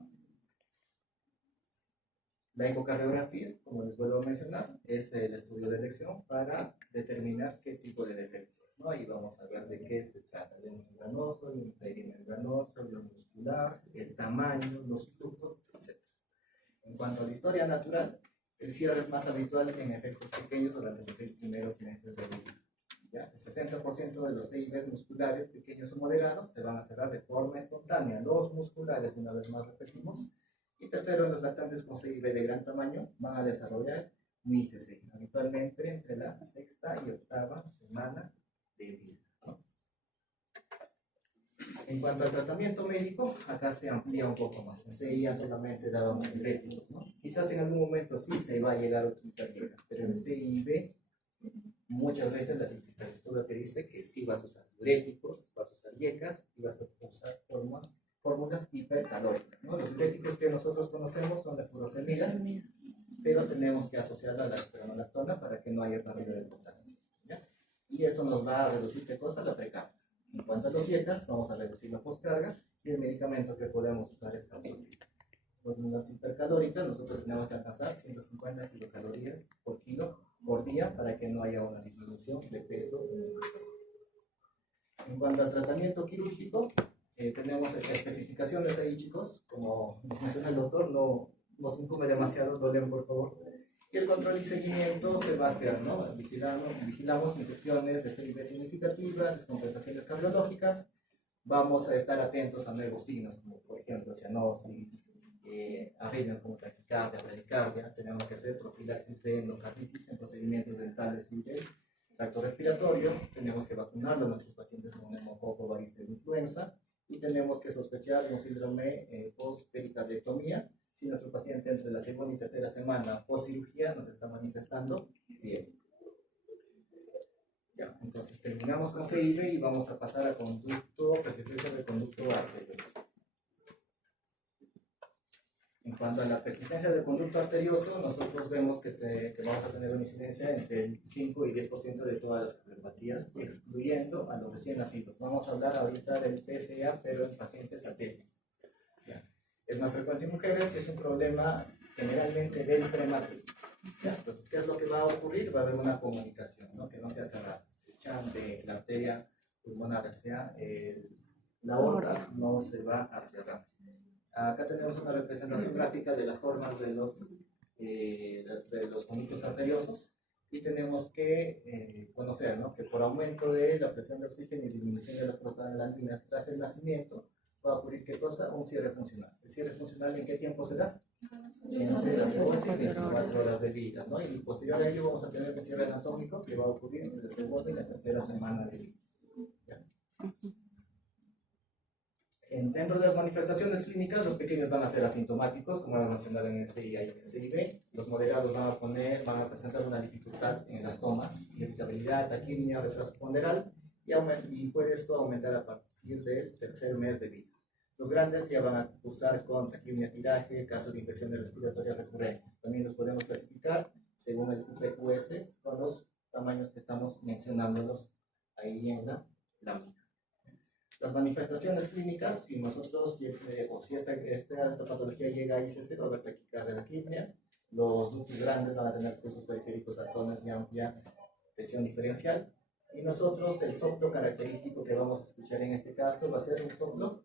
La ecocardiografía, como les vuelvo a mencionar, es el estudio de elección para determinar qué tipo de defecto es, ¿no? Ahí vamos a ver de qué se trata: el membranoso, el perimembranoso, el muscular, el tamaño, los flujos, etc. En cuanto a la historia natural, el cierre es más habitual en efectos pequeños durante los 6 primeros meses de vida. ¿Ya? El 60% de los CIBs musculares pequeños o moderados se van a cerrar de forma espontánea. Los musculares, una vez más repetimos. Y tercero, en los lactantes con CIB de gran tamaño van a desarrollar MICC, habitualmente entre la 6ª y 8ª semana de vida, ¿no? En cuanto al tratamiento médico, acá se amplía un poco más. En CIA solamente dábamos diuréticos, ¿no? Quizás en algún momento sí se va a llegar a utilizar dietas, pero en CIB muchas veces la literatura te dice que sí vas a usar diuréticos, vas a usar dietas y vas a usar fórmulas hipercalóricas, ¿no? Los diuréticos que nosotros conocemos son la furosemida, pero tenemos que asociarla a la spironolactona para que no haya pérdida de potasio, ¿ya? Y esto nos va a reducir, ¿qué cosa? La precarga. En cuanto a los dietas, vamos a reducir la poscarga y el medicamento que podemos usar es calórico. Fórmulas hipercalóricas, nosotros tenemos que alcanzar 150 kilocalorías por kilo por día para que no haya una disminución de peso en nuestros pacientes. En cuanto al tratamiento quirúrgico, tenemos especificaciones ahí, chicos, como nos menciona el doctor, no nos incumbe demasiado, lo leen por favor. Y el control y seguimiento se va a hacer, ¿no? Vigilamos infecciones de CIB significativas, descompensaciones cardiológicas, vamos a estar atentos a nuevos signos, como por ejemplo cianosis, arritmias como taquicardia, bradicardia. Tenemos que hacer profilaxis de endocarditis en procedimientos dentales y del tracto respiratorio. Tenemos que vacunarlo a nuestros pacientes con neumococo, varicela, influenza. Y tenemos que sospechar un síndrome post-pericardiectomía si nuestro paciente entre la 2ª y 3ª semana post cirugía nos está manifestando bien. Ya, entonces terminamos con CIB y vamos a pasar a persistencia de conducto arterioso. En cuanto a la persistencia del conducto arterioso, nosotros vemos que vamos a tener una incidencia entre el 5 y 10% de todas las cardiopatías, excluyendo a los recién nacidos. Vamos a hablar ahorita del PSA, pero en pacientes satélites. Es más frecuente en mujeres y es un problema generalmente del prematuro. Entonces, ¿qué es lo que va a ocurrir? Va a haber una comunicación, ¿no? Que no sea cerrada. El chant de la arteria pulmonar hacia la aorta no se va a cerrar. Acá tenemos una representación gráfica de las formas de los conductos arteriosos y tenemos que conocer, ¿no? Que por aumento de la presión de oxígeno y disminución de las prostaglandinas tras el nacimiento va a ocurrir ¿qué cosa? Un cierre funcional. ¿El cierre funcional en qué tiempo se da? Entre las 12 y 24 horas de vida, ¿no? Y posterior a ello vamos a tener un cierre anatómico que va a ocurrir entre la 2ª y la 3ª semana de vida. ¿Ya? En Dentro de las manifestaciones clínicas, los pequeños van a ser asintomáticos, como hemos mencionado en SIA y en SIB. Los moderados van a presentar una dificultad en las tomas, irritabilidad, taquimia, retraso ponderal, y puede esto aumentar a partir del tercer mes de vida. Los grandes ya van a cursar con taquimia, tiraje, casos de infecciones respiratorias recurrentes. También los podemos clasificar según el UPQS con los tamaños que estamos mencionándolos ahí en la lámina. Las manifestaciones clínicas, si nosotros, o si esta patología llega a ICC, va a haber taquicardia de taquipnea. Los ductos grandes van a tener pulsos periféricos atones y amplia presión diferencial. Y nosotros, el soplo característico que vamos a escuchar en este caso va a ser un soplo.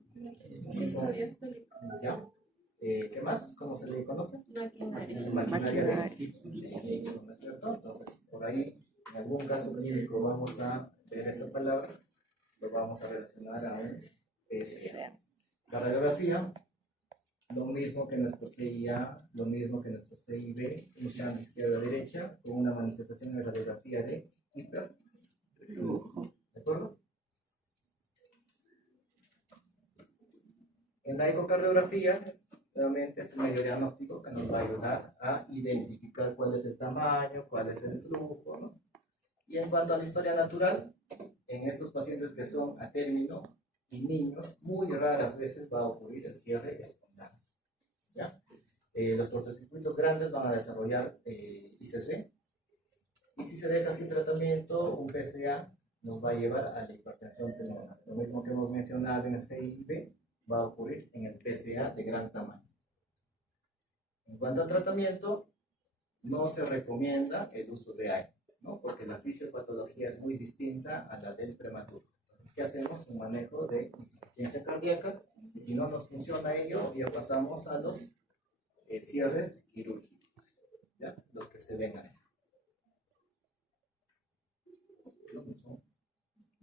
¿Ya? ¿Qué más? ¿Cómo se le conoce? Maquinaria de Gibson, ¿no es cierto? Entonces, por ahí, en algún caso clínico vamos a ver esa palabra, lo vamos a relacionar a un PSA. La radiografía, lo mismo que nuestro CIA, lo mismo que nuestro CIB, un izquierda-derecha, con una manifestación de radiografía de hiperflujo. ¿De acuerdo? En la ecocardiografía, nuevamente es el medio diagnóstico que nos va a ayudar a identificar cuál es el tamaño, cuál es el flujo, ¿no? Y en cuanto a la historia natural, en estos pacientes que son a término y niños, muy raras veces va a ocurrir el cierre espontáneo. ¿Ya? Los cortocircuitos grandes van a desarrollar ICC, y si se deja sin tratamiento, un PSA nos va a llevar a la hipertensión pulmonar. Lo mismo que hemos mencionado en CIB va a ocurrir en el PSA de gran tamaño. En cuanto al tratamiento, no se recomienda el uso de AINES, ¿no? Porque la fisiopatología es muy distinta a la del prematuro. Entonces, ¿qué hacemos? Un manejo de insuficiencia cardíaca, y si no nos funciona ello, ya pasamos a los cierres quirúrgicos, ¿ya? Los que se ven ahí.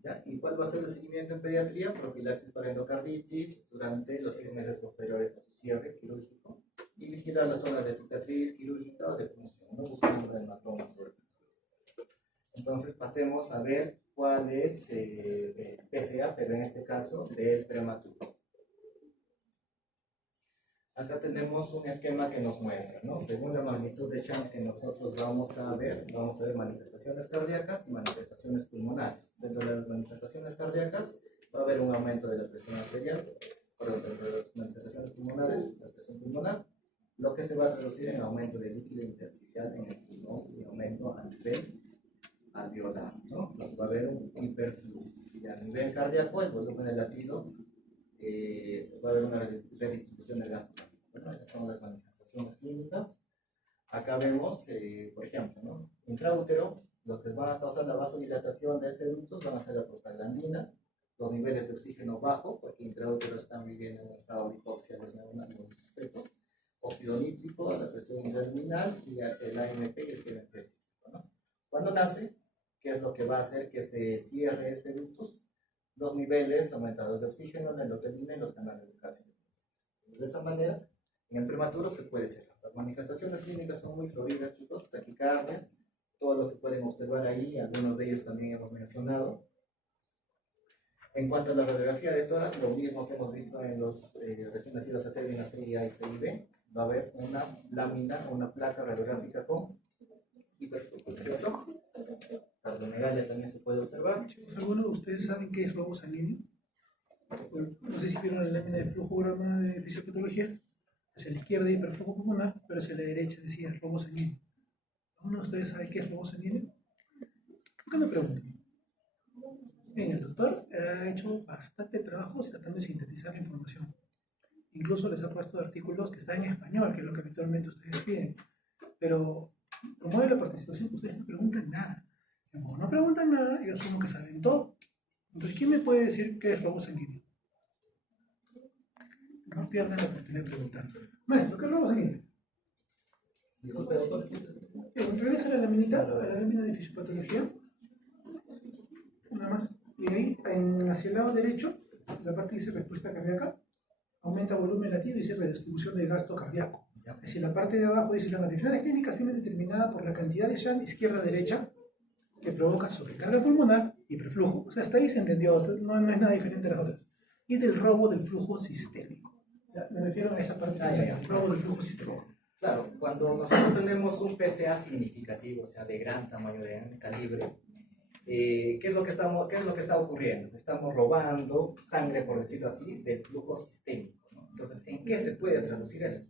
¿Ya? ¿Y cuál va a ser el seguimiento en pediatría? Profilaxis para endocarditis durante los 6 meses posteriores a su cierre quirúrgico, y vigilar las zonas de cicatriz quirúrgica o de punción, no buscando hematomas sobre todo. Entonces pasemos a ver cuál es PSA, pero en este caso del prematuro. Acá tenemos un esquema que nos muestra, ¿no? Según la magnitud de shunt que nosotros vamos a ver manifestaciones cardíacas y manifestaciones pulmonares. Dentro de las manifestaciones cardíacas va a haber un aumento de la presión arterial, pero dentro de las manifestaciones pulmonares, la presión pulmonar, lo que se va a traducir en aumento de líquido intersticial en el pulmón y aumento a nivel alveolar, ¿no? Entonces va a haber un hiperflujo. Y a nivel cardíaco, el volumen del latido, va a haber una redistribución del gasto. Bueno, esas son las manifestaciones clínicas. Acá vemos, por ejemplo, ¿no? Intraútero, lo que va a causar la vasodilatación de este ducto van a ser la prostaglandina, los niveles de oxígeno bajo, porque intraútero están viviendo en un estado de hipoxia los sujetos, óxido nítrico, la presión intraluminal y el ANP y el GNP. ¿No? Cuando nace, ¿qué es lo que va a hacer que se cierre este ductus? Los niveles aumentados de oxígeno, la endotelina y los canales de calcio. De esa manera, en el prematuro se puede cerrar. Las manifestaciones clínicas son muy floridas, chicos, taquicardia, todo lo que pueden observar ahí, algunos de ellos también hemos mencionado. En cuanto a la radiografía de tórax, lo mismo que hemos visto en los recién nacidos a término CIA y CIB, va a haber una lámina, una placa radiográfica con hiperflujo, ¿cierto? Cardiomegalia también se puede observar. Chicos, ¿algunos de ustedes saben qué es robo sanguíneo? Bueno, no sé si vieron la lámina de flujograma de fisiopatología. Hacia la izquierda hiperflujo pulmonar, pero hacia la derecha decía robo sanguíneo. ¿Alguno de ustedes sabe qué es robo sanguíneo? ¿Por qué me preguntan? Bien, el doctor ha hecho bastante trabajo tratando de sintetizar la información. Incluso les ha puesto artículos que están en español, que es lo que habitualmente ustedes piden. Pero como es la participación, ustedes no preguntan nada. Y como no preguntan nada, yo asumo que saben todo. Entonces, ¿quién me puede decir qué es robo sanguíneo? No pierdan la oportunidad de preguntar. Maestro, ¿qué es robo sanguíneo? Disculpe, doctor. Regresa a la lámina de fisiopatología. Una más. Y ahí, hacia el lado derecho, la parte que dice respuesta cardíaca, aumenta volumen latido y dice redistribución de gasto cardíaco. Es decir, la parte de abajo dice las manifestaciones clínicas vienen determinadas por la cantidad de shunt izquierda-derecha que provoca sobrecarga pulmonar y hiperflujo. O sea, hasta ahí se entendió, no es nada diferente a las otras. y del robo del flujo sistémico. O sea, me refiero a esa parte Ah, ya, ya. del robo del flujo sistémico. Claro, cuando nosotros tenemos un PCA significativo, o sea, de gran tamaño, de gran calibre, ¿qué es lo que está ocurriendo? Estamos robando sangre, por decirlo así, del flujo sistémico, ¿no? Entonces, ¿en qué se puede traducir eso?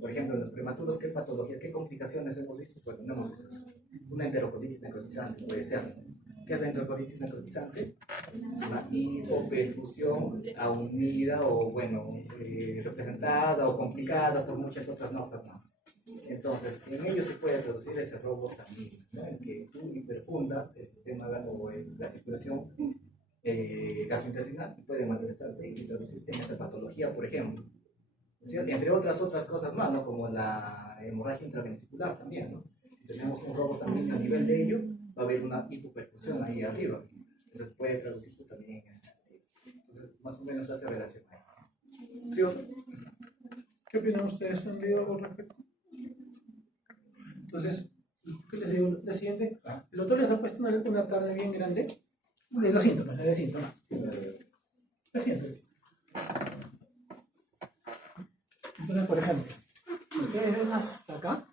Por ejemplo, en los prematuros, ¿qué patología, qué complicaciones hemos visto? Bueno, no hemos visto eso. Una enterocolitis necrotizante puede ser. ¿Qué es la enterocolitis necrotizante? Es una hipoperfusión unida o, bueno, representada o complicada por muchas otras causas más. Entonces, en ello se puede traducir ese robo sanguíneo, ¿no? En que tú hiperfundas el sistema o la circulación gastrointestinal y puede manifestarse y traducirse en esta patología, por ejemplo. ¿Sí? Entre otras cosas más, ¿no? Como la hemorragia intraventricular también, ¿no? Si tenemos un robo sanguíneo a nivel de ello, va a haber una hipoperfusión ahí arriba. Entonces puede traducirse también en ese sentido. Entonces, más o menos hace relación ahí. ¿Sí? ¿Qué opinan ustedes? ¿Han leído algo al respecto? Entonces, ¿qué les digo? La siguiente, el autor les ha puesto una tabla bien grande de los síntomas, la de síntomas. La siguiente. Entonces, por ejemplo, ustedes ven hasta acá,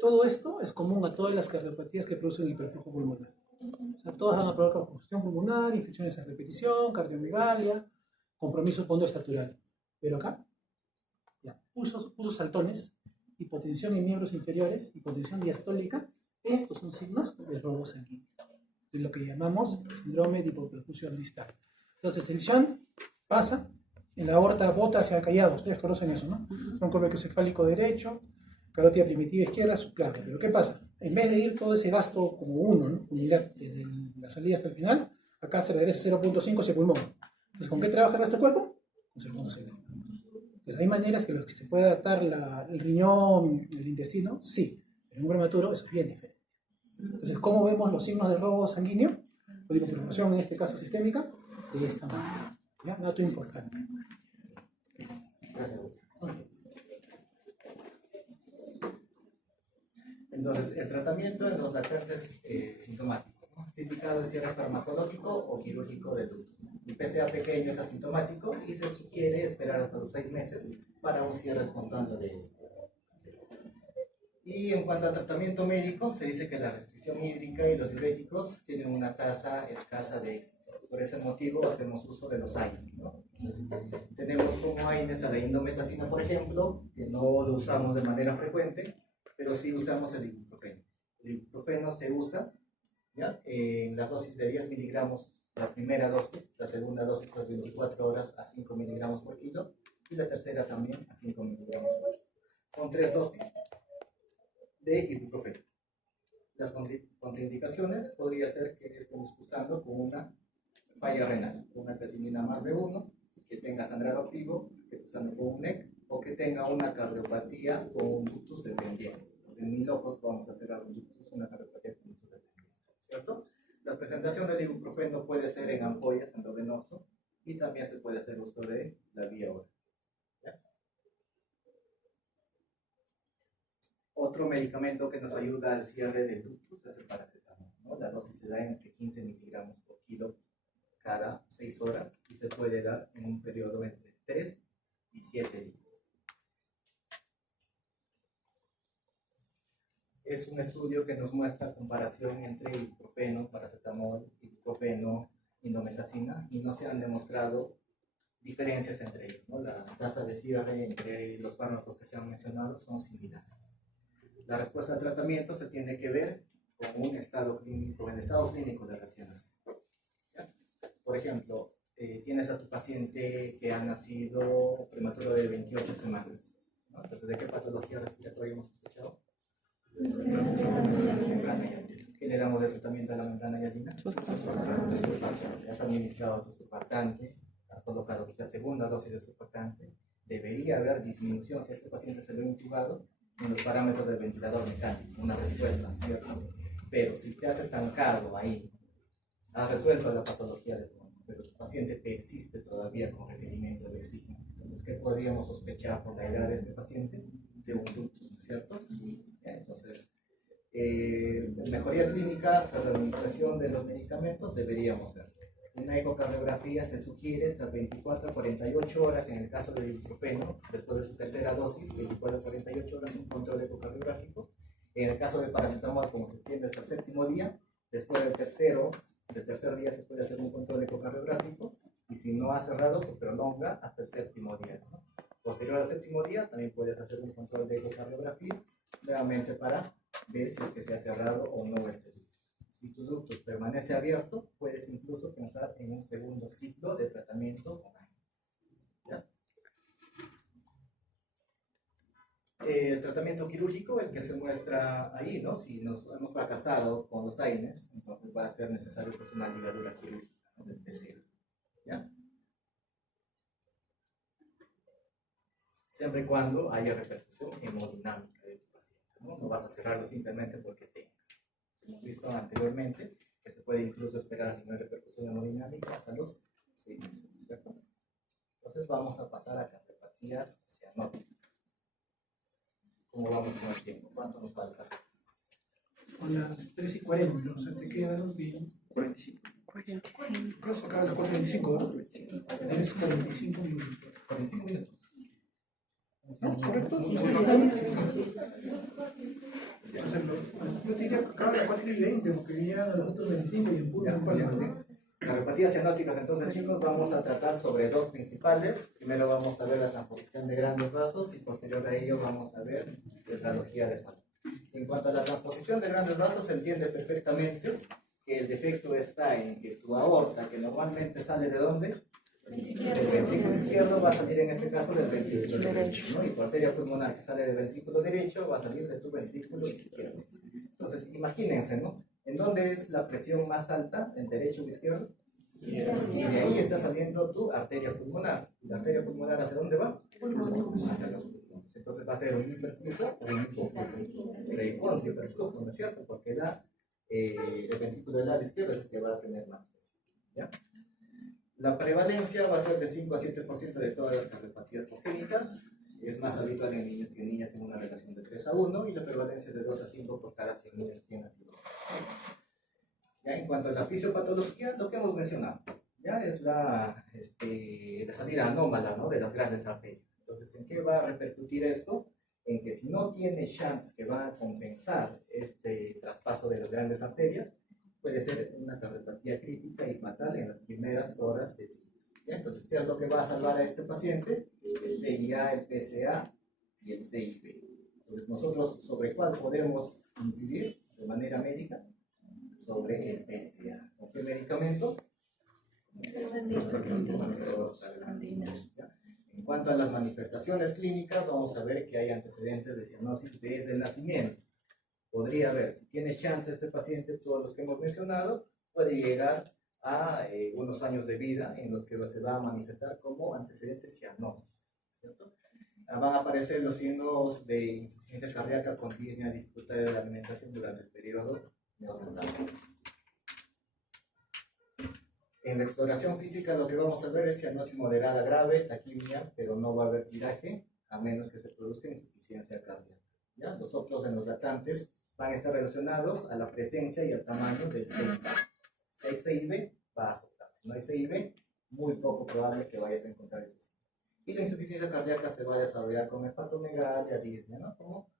todo esto es común a todas las cardiopatías que producen hiperflujo pulmonar. O sea, todas van a provocar congestión pulmonar, infecciones a repetición, cardiomegalia, compromiso pondoestatural. Pero acá, ya, pulsos saltones, hipotensión en miembros inferiores, hipotensión diastólica, estos son signos de robo sanguíneo, de lo que llamamos síndrome de hipoperfusión distal. Entonces, el shunt pasa, en la aorta bota hacia el callado, ustedes conocen eso, ¿no? Tronco cefálico derecho, carótida primitiva izquierda, subclavia. Pero ¿qué pasa? En vez de ir todo ese gasto como uno, ¿no? Unidad desde la salida hasta el final, acá se regresa 0.5 hacia el pulmón. Entonces, ¿con qué trabaja el resto del cuerpo? Con 0.6. Entonces, ¿hay maneras que se puede adaptar el riñón, el intestino? Sí, pero en un prematuro eso es bien diferente. Entonces, ¿cómo vemos los signos de robo sanguíneo? O de hipoperfusión, en este caso sistémica, de esta manera. ¿Ya? Dato importante. Entonces, el tratamiento en los lactantes sintomáticos, ¿no? Está indicado el cierre farmacológico o quirúrgico del ducto. El PCA pequeño es asintomático y se sugiere esperar hasta los 6 meses para un cierre espontáneo de este. Y en cuanto al tratamiento médico, se dice que la restricción hídrica y los diuréticos tienen una tasa escasa de éxito. Por ese motivo hacemos uso de los AINES, ¿no? Entonces, tenemos como AINES a la indometacina, por ejemplo, que no lo usamos de manera frecuente, pero sí usamos el ibuprofeno. El ibuprofeno se usa, ¿ya? En las dosis de 10 miligramos, la primera dosis, la segunda dosis las 24 horas a 5 miligramos por kilo, y la tercera también a 5 miligramos por kilo. Son 3 dosis de ibuprofeno. Las contraindicaciones podría ser que estemos cursando con una falla renal, con una creatinina más de 1, que tenga sangrado activo, que esté cursando con un NEC, o que tenga una cardiopatía con un ductus dependiente. Entonces, ni locos vamos a hacer algún ductus, una cardiopatía con ductus dependiente, ¿cierto? La presentación del ibuprofeno puede ser en ampollas endovenoso y también se puede hacer uso de la vía oral. Otro medicamento que nos ayuda al cierre del ductus es el paracetamol, ¿no? La dosis se da entre 15 miligramos por kilo cada 6 horas y se puede dar en un periodo entre 3 y 7 días. Es un estudio que nos muestra comparación entre ibuprofeno, paracetamol, ibuprofeno, indometacina, y no se han demostrado diferencias entre ellos, ¿no? La tasa de cierre entre los fármacos que se han mencionado son similares. La respuesta al tratamiento se tiene que ver con un estado clínico, el estado clínico de recién nacido. Por ejemplo, tienes a tu paciente que ha nacido prematuro de 28 semanas, ¿no? Entonces, ¿de qué patología respiratoria hemos escuchado? ¿Qué le damos de tratamiento a la membrana hialina? Has administrado tu surfactante, has colocado quizás segunda dosis de surfactante. Debería haber disminución, si a este paciente se lo ha intubado, en los parámetros del ventilador mecánico, una respuesta, ¿cierto? Pero si te has estancado ahí, has resuelto la patología de fondo, pero tu paciente persiste todavía con requerimiento de oxígeno. Entonces, ¿qué podríamos sospechar por la edad de este paciente? De un ductus, ¿cierto? Entonces, mejoría clínica tras la administración de los medicamentos deberíamos ver. Una ecocardiografía se sugiere tras 24 a 48 horas en el caso del ibuprofeno, después de su tercera dosis, 24 a 48 horas un control ecocardiográfico. En el caso de paracetamol, como se extiende hasta el séptimo día, después del tercer día se puede hacer un control ecocardiográfico, y si no ha cerrado, se prolonga hasta el séptimo día, ¿no? Posterior al séptimo día, también puedes hacer un control de ecocardiografía, nuevamente para ver si es que se ha cerrado o no este ducto. Si tu ducto permanece abierto, puedes incluso pensar en un segundo ciclo de tratamiento con AINES, ¿ya? El tratamiento quirúrgico, el que se muestra ahí, ¿no? Si nos hemos fracasado con los AINES, entonces va a ser necesario pues, una ligadura quirúrgica, ¿no? Del PCA, ¿ya? Siempre y cuando haya repercusión hemodinámica de tu paciente, ¿no? No vas a cerrarlo simplemente porque tengas. Hemos visto anteriormente que se puede incluso esperar, si no hay repercusión hemodinámica, hasta los 6 meses, ¿cierto? Entonces vamos a pasar a cardiopatías cianóticas. ¿Cómo vamos con el tiempo? ¿Cuánto nos falta? Con las 3:40, o sea, te quedan bien. 45. 45. Puedes sacar a las 4:25, ¿no? Tienes 45 minutos. 45 minutos. ¿No? ¿Correcto? Sí. Yo te diría que acaba a las 4:20, porque ya a los otros 25 y en punto no pasa nada. Cardiopatías cianóticas, entonces chicos, vamos a tratar sobre dos principales. Primero vamos a ver la transposición de grandes vasos y posterior a ello vamos a ver tetralogía de Fallot. En cuanto a la transposición de grandes vasos, se entiende perfectamente que el defecto está en que tu aorta, que normalmente sale de ¿dónde? Del ventrículo izquierdo, va a salir en este caso del ventrículo derecho, ¿no? Y tu arteria pulmonar que sale del ventrículo derecho va a salir de tu ventrículo izquierdo. Entonces, imagínense, ¿no? ¿En dónde es la presión más alta? ¿En derecho o izquierdo? Y de ahí está saliendo tu arteria pulmonar. ¿Y la arteria pulmonar hacia dónde va? Hacia los pulmones. Entonces va a ser un hiperflujo o un hipoflujo. Recontra hiperflujo, ¿no es cierto? Porque el ventrículo del lado izquierdo es el que va a tener más presión, ¿ya? La prevalencia va a ser de 5 a 7% de todas las cardiopatías congénitas. Es más habitual en niños que en niñas en una relación de 3 a 1 y la prevalencia es de 2 a 5 por cada 100.000 recién nacidos. Ya, en cuanto a la fisiopatología, lo que hemos mencionado, ya es la salida anómala, ¿no? De las grandes arterias. Entonces, ¿en qué va a repercutir esto? En que si no tiene chance que va a compensar este traspaso de las grandes arterias, puede ser una cardiopatía crítica y fatal en las primeras horas de vida. ¿Ya? Entonces, ¿qué es lo que va a salvar a este paciente? El CIA, el PCA y el CIB. Entonces, nosotros, ¿sobre cuál podemos incidir de manera médica? Sobre el PCA. ¿Con qué medicamento? Prostaglandinas. En cuanto a las manifestaciones clínicas, vamos a ver que hay antecedentes de cianosis desde el nacimiento. Podría haber, si tiene chance este paciente, todos los que hemos mencionado, puede llegar a unos años de vida en los que se va a manifestar como antecedente cianosis, ¿cierto? Van a aparecer los signos de insuficiencia cardíaca con disnea, dificultad de la alimentación durante el periodo neonatal. En la exploración física lo que vamos a ver es cianosis moderada grave, taquimia, pero no va a haber tiraje, a menos que se produzca insuficiencia cardíaca, ¿ya? Los otros en los lactantes van a estar relacionados a la presencia y al tamaño del CIB. Si hay CIB, va a soltar. Si no hay CIB, muy poco probable que vayas a encontrar ese CIB. Y la insuficiencia cardíaca se va a desarrollar con hepatomegalia, disnea, ¿no? Como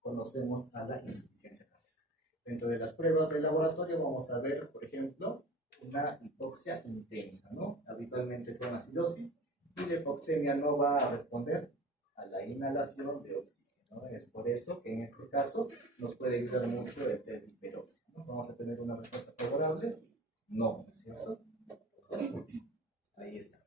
conocemos a la insuficiencia cardíaca. Dentro de las pruebas de laboratorio vamos a ver, por ejemplo, una hipoxia intensa, ¿no? Habitualmente con acidosis, y la hipoxemia no va a responder a la inhalación de oxígeno, ¿no? Es por eso que en este caso nos puede ayudar mucho el test de hiperoxia, ¿no? ¿Vamos a tener una respuesta favorable? No, ¿no es cierto? Entonces, ahí está.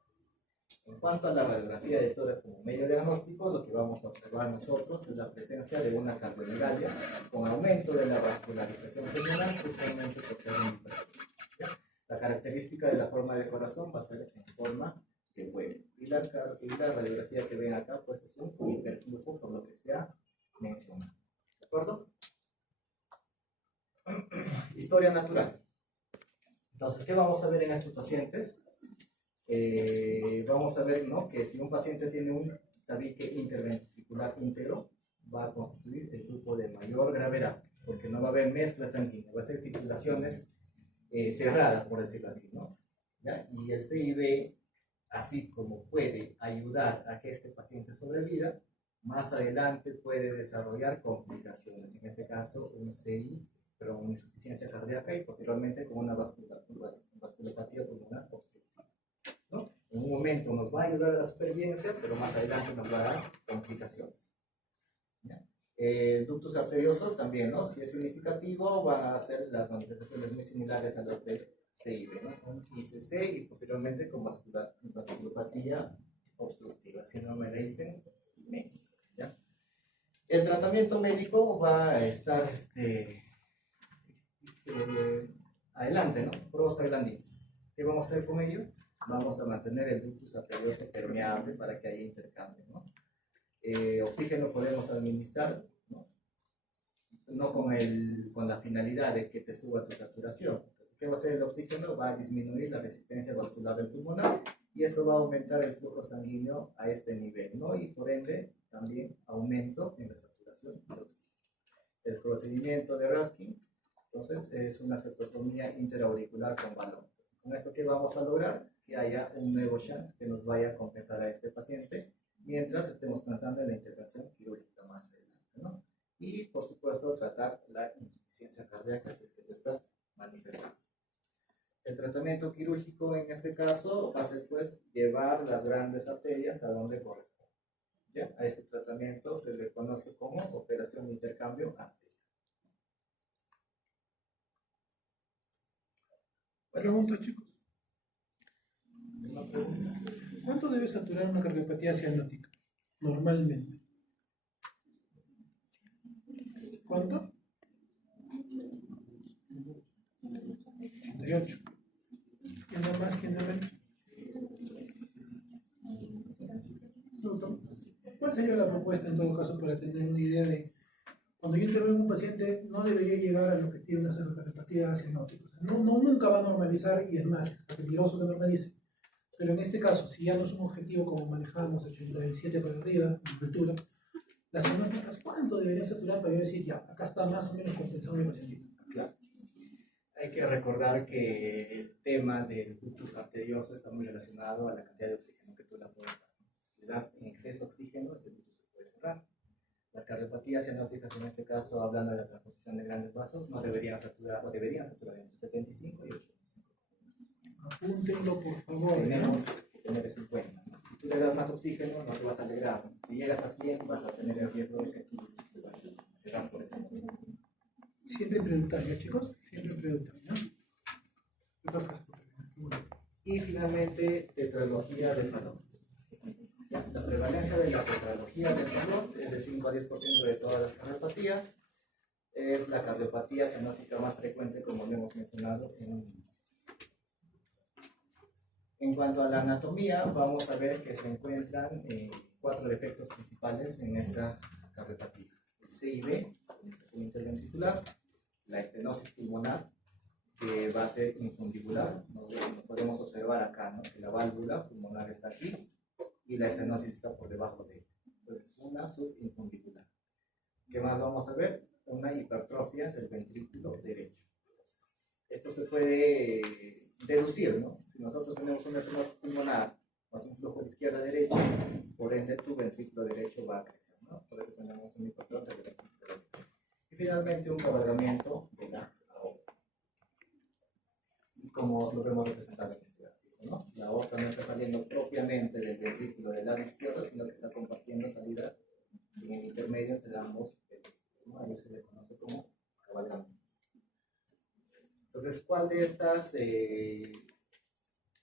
En cuanto a la radiografía de tórax como medio diagnóstico, lo que vamos a observar nosotros es la presencia de una cardiomegalia con aumento de la vascularización pulmonar, justamente por ser un hiperflujo. La característica de la forma de corazón va a ser en forma de huevo. Y la radiografía que ven acá, pues es un hiperflujo, por lo que se ha mencionado. ¿De acuerdo? Historia natural. Entonces, ¿qué vamos a ver en estos pacientes? Vamos a ver, ¿no?, que si un paciente tiene un tabique interventricular íntegro, va a constituir el grupo de mayor gravedad, porque no va a haber mezcla sanguínea, va a ser circulaciones cerradas, por decirlo así, ¿no? ¿ya? Y el CIB, así como puede ayudar a que este paciente sobreviva, más adelante puede desarrollar complicaciones, en este caso un CI, pero una insuficiencia cardíaca y posteriormente con una vasculopatía pulmonar obstructiva, ¿no? En un momento nos va a ayudar a la supervivencia, pero más adelante nos va a dar complicaciones, ¿ya? El ductus arterioso también, ¿no? Si es significativo, va a ser las manifestaciones muy similares a las del CIB, ¿no? Con ICC y posteriormente con vasculopatía obstructiva, síndrome de Leisten-Ménico, ¿ya? El tratamiento médico va a estar adelante, ¿no? Prostaglandinas. ¿Qué vamos a hacer con ello? Vamos a mantener el ductus arterioso permeable para que haya intercambio, ¿no? Oxígeno podemos administrar, ¿no? No con la finalidad de que te suba tu saturación. Entonces, ¿qué va a hacer el oxígeno? Va a disminuir la resistencia vascular del pulmonar y esto va a aumentar el flujo sanguíneo a este nivel, ¿no? Y por ende, también aumento en la saturación de oxígeno. El procedimiento de Raskin, entonces, es una septotomía interauricular con balón. Entonces, con esto, ¿qué vamos a lograr? Que haya un nuevo shunt que nos vaya a compensar a este paciente mientras estemos pensando en la intervención quirúrgica más adelante, ¿no? Y, por supuesto, tratar la insuficiencia cardíaca si es que se está manifestando. El tratamiento quirúrgico en este caso va a ser, pues, llevar las grandes arterias a donde corresponde, ¿ya? A este tratamiento se le conoce como operación de intercambio arterial. Pregunta, chicos. Una pregunta. ¿Cuánto debe saturar una cardiopatía cianótica? Normalmente. ¿Cuánto? 88. ¿Quién da más? ¿Quién da menos? Doctor, ¿cuál sería la propuesta en todo caso para tener una idea de cuando yo intervengo en un paciente no debería llegar al objetivo de una cardiopatía cianótica? O sea, nunca va a normalizar y es más, es peligroso que normalice. Pero en este caso, si ya no es un objetivo como manejamos 87 para arriba, en altura, las cianóticas, ¿cuánto debería saturar para yo decir, ya, acá está más o menos compensado mi paciente? Claro. Hay que recordar que el tema del ductus arterioso está muy relacionado a la cantidad de oxígeno que tú le aportas. Si le das en exceso oxígeno, este ductus se puede cerrar. Las cardiopatías cianóticas, en este caso, hablando de la transposición de grandes vasos, no deberían saturar, o deberían saturar entre 75 y 85. Apúntenlo, por favor. Tenemos que tener eso en cuenta, ¿no? Si tú le das más oxígeno, no te vas a alegrar. Si llegas a 100, vas a tener el riesgo de que tu ductus se vaya a cerrar por eso. Siempre preguntar, ¿ya, chicos? Siempre preguntar, ¿no? Y finalmente, tetralogía de Fallot. La prevalencia de la tetralogía de Fallot es de 5 a 10% de todas las cardiopatías. Es la cardiopatía cianótica más frecuente, como lo hemos mencionado en un inicio. En cuanto a la anatomía, vamos a ver que se encuentran 4 defectos principales en esta cardiopatía. El CIB, comunicación interventricular, la estenosis pulmonar, que va a ser infundibular. Nos podemos observar acá, ¿no? Que la válvula pulmonar está aquí y la estenosis está por debajo de ella. Entonces, una subinfundibular. ¿Qué más vamos a ver? Una hipertrofia del ventrículo derecho. Entonces, esto se puede deducir, ¿no? Si nosotros tenemos una estenosis pulmonar más un flujo de izquierda a derecha, por ende tu ventrículo derecho va a crecer, ¿no? Por eso tenemos una hipertrofia del ventrículo derecho. Y finalmente un cabalgamiento de la aorta. Y como lo vemos representado en este gráfico, ¿no? La aorta no está saliendo propiamente del ventrículo del lado izquierdo, sino que está compartiendo salida en el intermedio entre ambos ventrículos, ¿no? A ello se le conoce como cabalgamiento. Entonces, ¿cuál de estas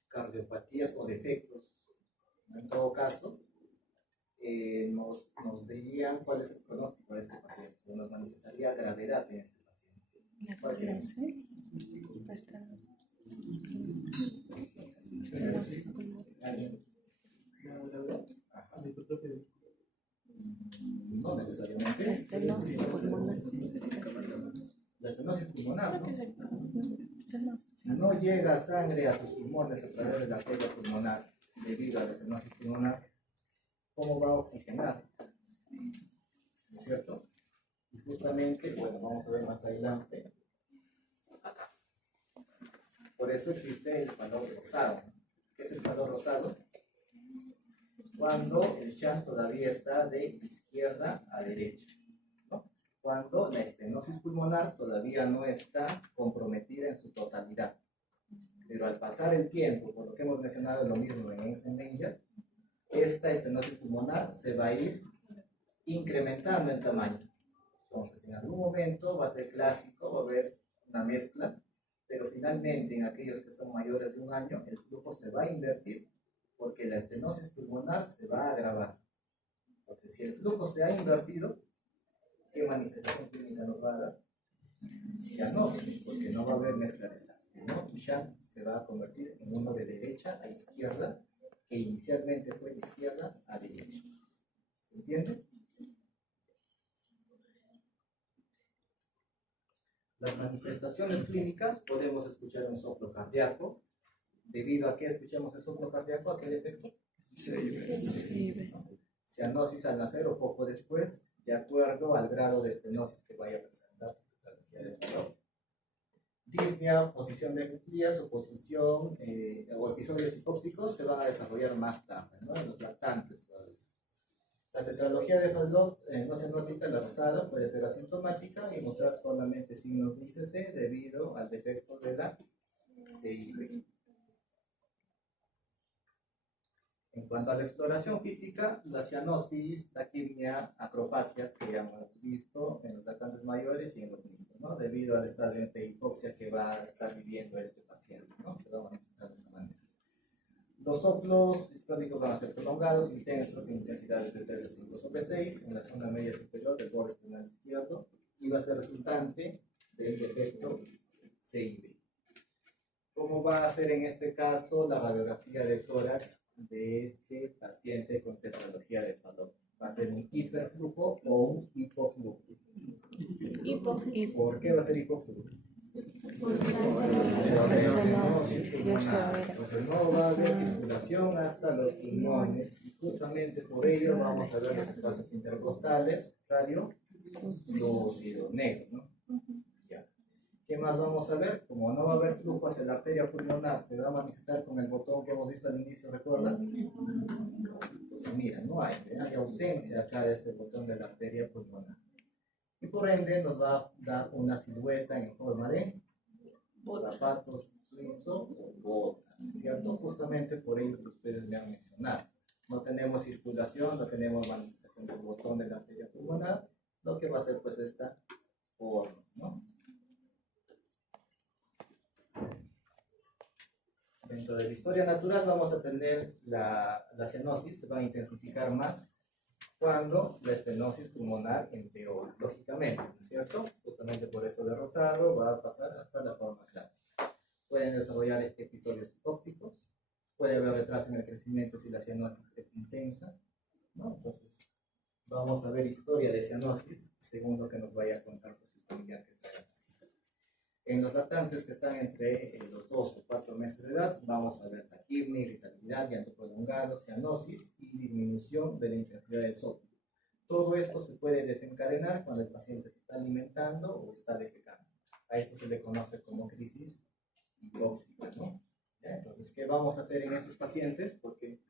cardiopatías o defectos, en todo caso, nos dirían cuál es el pronóstico de este paciente, o nos manifestaría gravedad en este paciente? ¿Cuál es? No necesariamente. La estenosis pulmonar, ¿no? Si no llega sangre a tus pulmones a través de la arteria pulmonar debido a la estenosis pulmonar, ¿cómo va a oxigenar? ¿No es cierto? Y justamente, bueno, vamos a ver más adelante, acá. Por eso existe el valor rosado. ¿Qué es el valor rosado? Cuando el shunt todavía está de izquierda a derecha, ¿no? Cuando la estenosis pulmonar todavía no está comprometida en su totalidad. Pero al pasar el tiempo, por lo que hemos mencionado lo mismo en Eisenmenger, esta estenosis pulmonar se va a ir incrementando en tamaño. Entonces, en algún momento va a ser clásico, va a haber una mezcla, pero finalmente en aquellos que son mayores de 1 año, el flujo se va a invertir porque la estenosis pulmonar se va a agravar. Entonces, si el flujo se ha invertido, ¿qué manifestación clínica nos va a dar? Cianosis, porque no va a haber mezcla de sangre, ¿no? Tu shunt se va a convertir en uno de derecha a izquierda, que inicialmente fue de izquierda a derecha. ¿Se entiende? Las manifestaciones clínicas, podemos escuchar un soplo cardíaco. ¿Debido a qué escuchamos el soplo cardíaco? ¿A qué efecto? Cianosis al nacer o poco después, de acuerdo al grado de estenosis que vaya a presentar la patología del dolor. Disnea, posición de cuclillas o posición o episodios hipóxicos se van a desarrollar más tarde, ¿no? En los lactantes. La tetralogía de Fallot no cianótica, la rosada, puede ser asintomática y mostrar solamente signos de ICC debido al defecto de la CIB. En cuanto a la exploración física, la cianosis, taquimia, acropatias, que ya hemos visto en los lactantes mayores y en los niños, ¿no? Debido al estado de hipoxia que va a estar viviendo este paciente, ¿no? Se va a manifestar de esa manera. Los soplos históricos van a ser prolongados, intensos, en intensidades de 3 a 5/6 en la zona media superior del borde esternal izquierdo y va a ser resultante del defecto CIB. ¿Cómo va a ser en este caso la radiografía de tórax de este paciente con tetralogía de Fallot? ¿Va a ser un hiperflujo o un hipoflujo? ¿Por qué va a ser hipoflujo? Entonces no va a haber circulación hasta los pulmones y justamente por ello vamos a ver los espacios intercostales, radiolúcidos negros, ¿no? Ya. ¿Qué más vamos a ver? Como no va a haber flujo hacia la arteria pulmonar, se va a manifestar con el botón que hemos visto al inicio, ¿recuerdan? Entonces mira, no hay ausencia acá de este botón de la arteria pulmonar. Y por ende nos va a dar una silueta en forma de zapatos suizo o bota, ¿cierto? Justamente por ello que ustedes me han mencionado. No tenemos circulación, no tenemos manifestación del botón de la arteria pulmonar, lo que va a ser pues esta forma, ¿no? Dentro de la historia natural vamos a tener la cianosis, se va a intensificar más cuando la estenosis pulmonar empeora, lógicamente, ¿no es cierto? Justamente por eso de rosado va a pasar hasta la forma clásica. Pueden desarrollar episodios hipóxicos, puede haber retraso en el crecimiento si la cianosis es intensa, ¿no? Entonces, vamos a ver historia de cianosis según lo que nos vaya a contar pues, el familiar que trae. En los lactantes que están entre los 2 o 4 meses de edad, vamos a ver taquimia, irritabilidad, llanto prolongado, cianosis y disminución de la intensidad del soplo. Todo esto se puede desencadenar cuando el paciente se está alimentando o está defecando. A esto se le conoce como crisis hipóxica, ¿no? ¿Ya? Entonces, ¿qué vamos a hacer en esos pacientes? Porque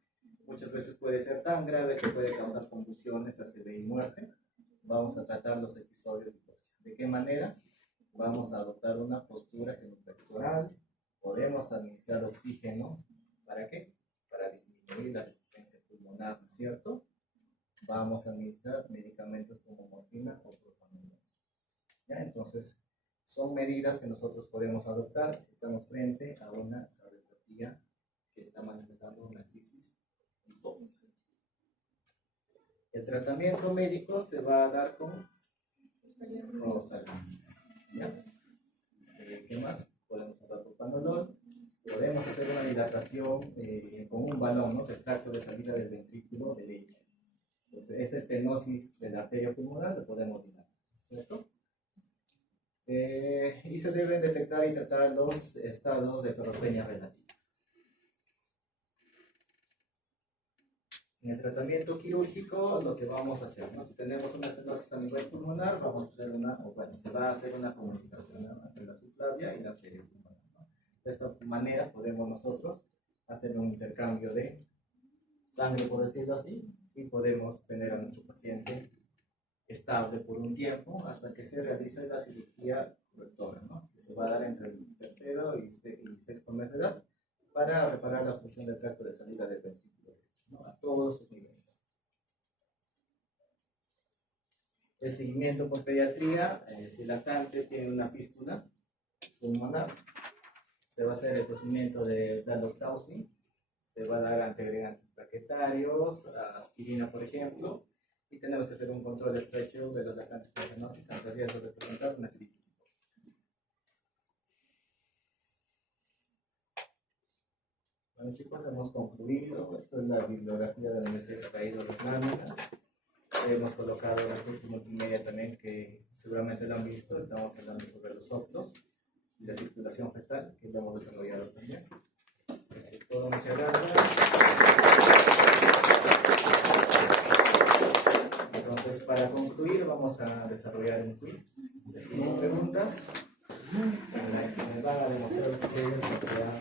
muchas veces puede ser tan grave que puede causar convulsiones, ACV y muerte. Vamos a tratar los episodios hipóxicos. ¿De qué manera? Vamos a adoptar una postura genopectoral, podemos administrar oxígeno, ¿para qué? Para disminuir la resistencia pulmonar, ¿no es cierto? Vamos a administrar medicamentos como morfina o propanolol. ¿Ya? Entonces, son medidas que nosotros podemos adoptar si estamos frente a una cardiopatía que está manifestando una crisis hipóxica. El tratamiento médico se va a dar con prostaglandina. ¿Ya? ¿Qué más? Podemos usar propanolol, podemos hacer una dilatación con un balón, ¿no? Del tracto de salida del ventrículo derecho. Entonces, esa estenosis de la arteria pulmonar lo podemos dilatar, ¿cierto? Y se deben detectar y tratar los estados de ferropenia relativa. En el tratamiento quirúrgico, lo que vamos a hacer, ¿no? Si tenemos una estenosis a nivel pulmonar, vamos a hacer se va a hacer una comunicación, ¿no? Entre la subclavia y la arteria pulmonar, ¿no? De esta manera podemos nosotros hacer un intercambio de sangre, por decirlo así, y podemos tener a nuestro paciente estable por un tiempo hasta que se realice la cirugía correctora, ¿no? Que se va a dar entre el tercero y sexto mes de edad para reparar la obstrucción del tracto de salida del ventrículo, ¿no? A todos sus niveles. El seguimiento por pediatría, si el lactante tiene una fístula pulmonar, se va a hacer el procedimiento de Daloctausin, se va a dar antiagregantes plaquetarios, aspirina por ejemplo, y tenemos que hacer un control estrecho de los lactantes con cianosis ante riesgo de presentar una crisis. Bueno chicos, hemos concluido. Esta es la bibliografía de donde se han extraído las láminas. Hemos colocado el recurso multimedia también que seguramente lo han visto. Estamos hablando sobre los óculos y la circulación fetal, que lo hemos desarrollado también. Eso es todo, muchas gracias. Entonces, para concluir, vamos a desarrollar un quiz de 5 preguntas. Me van a demostrar ustedes lo que han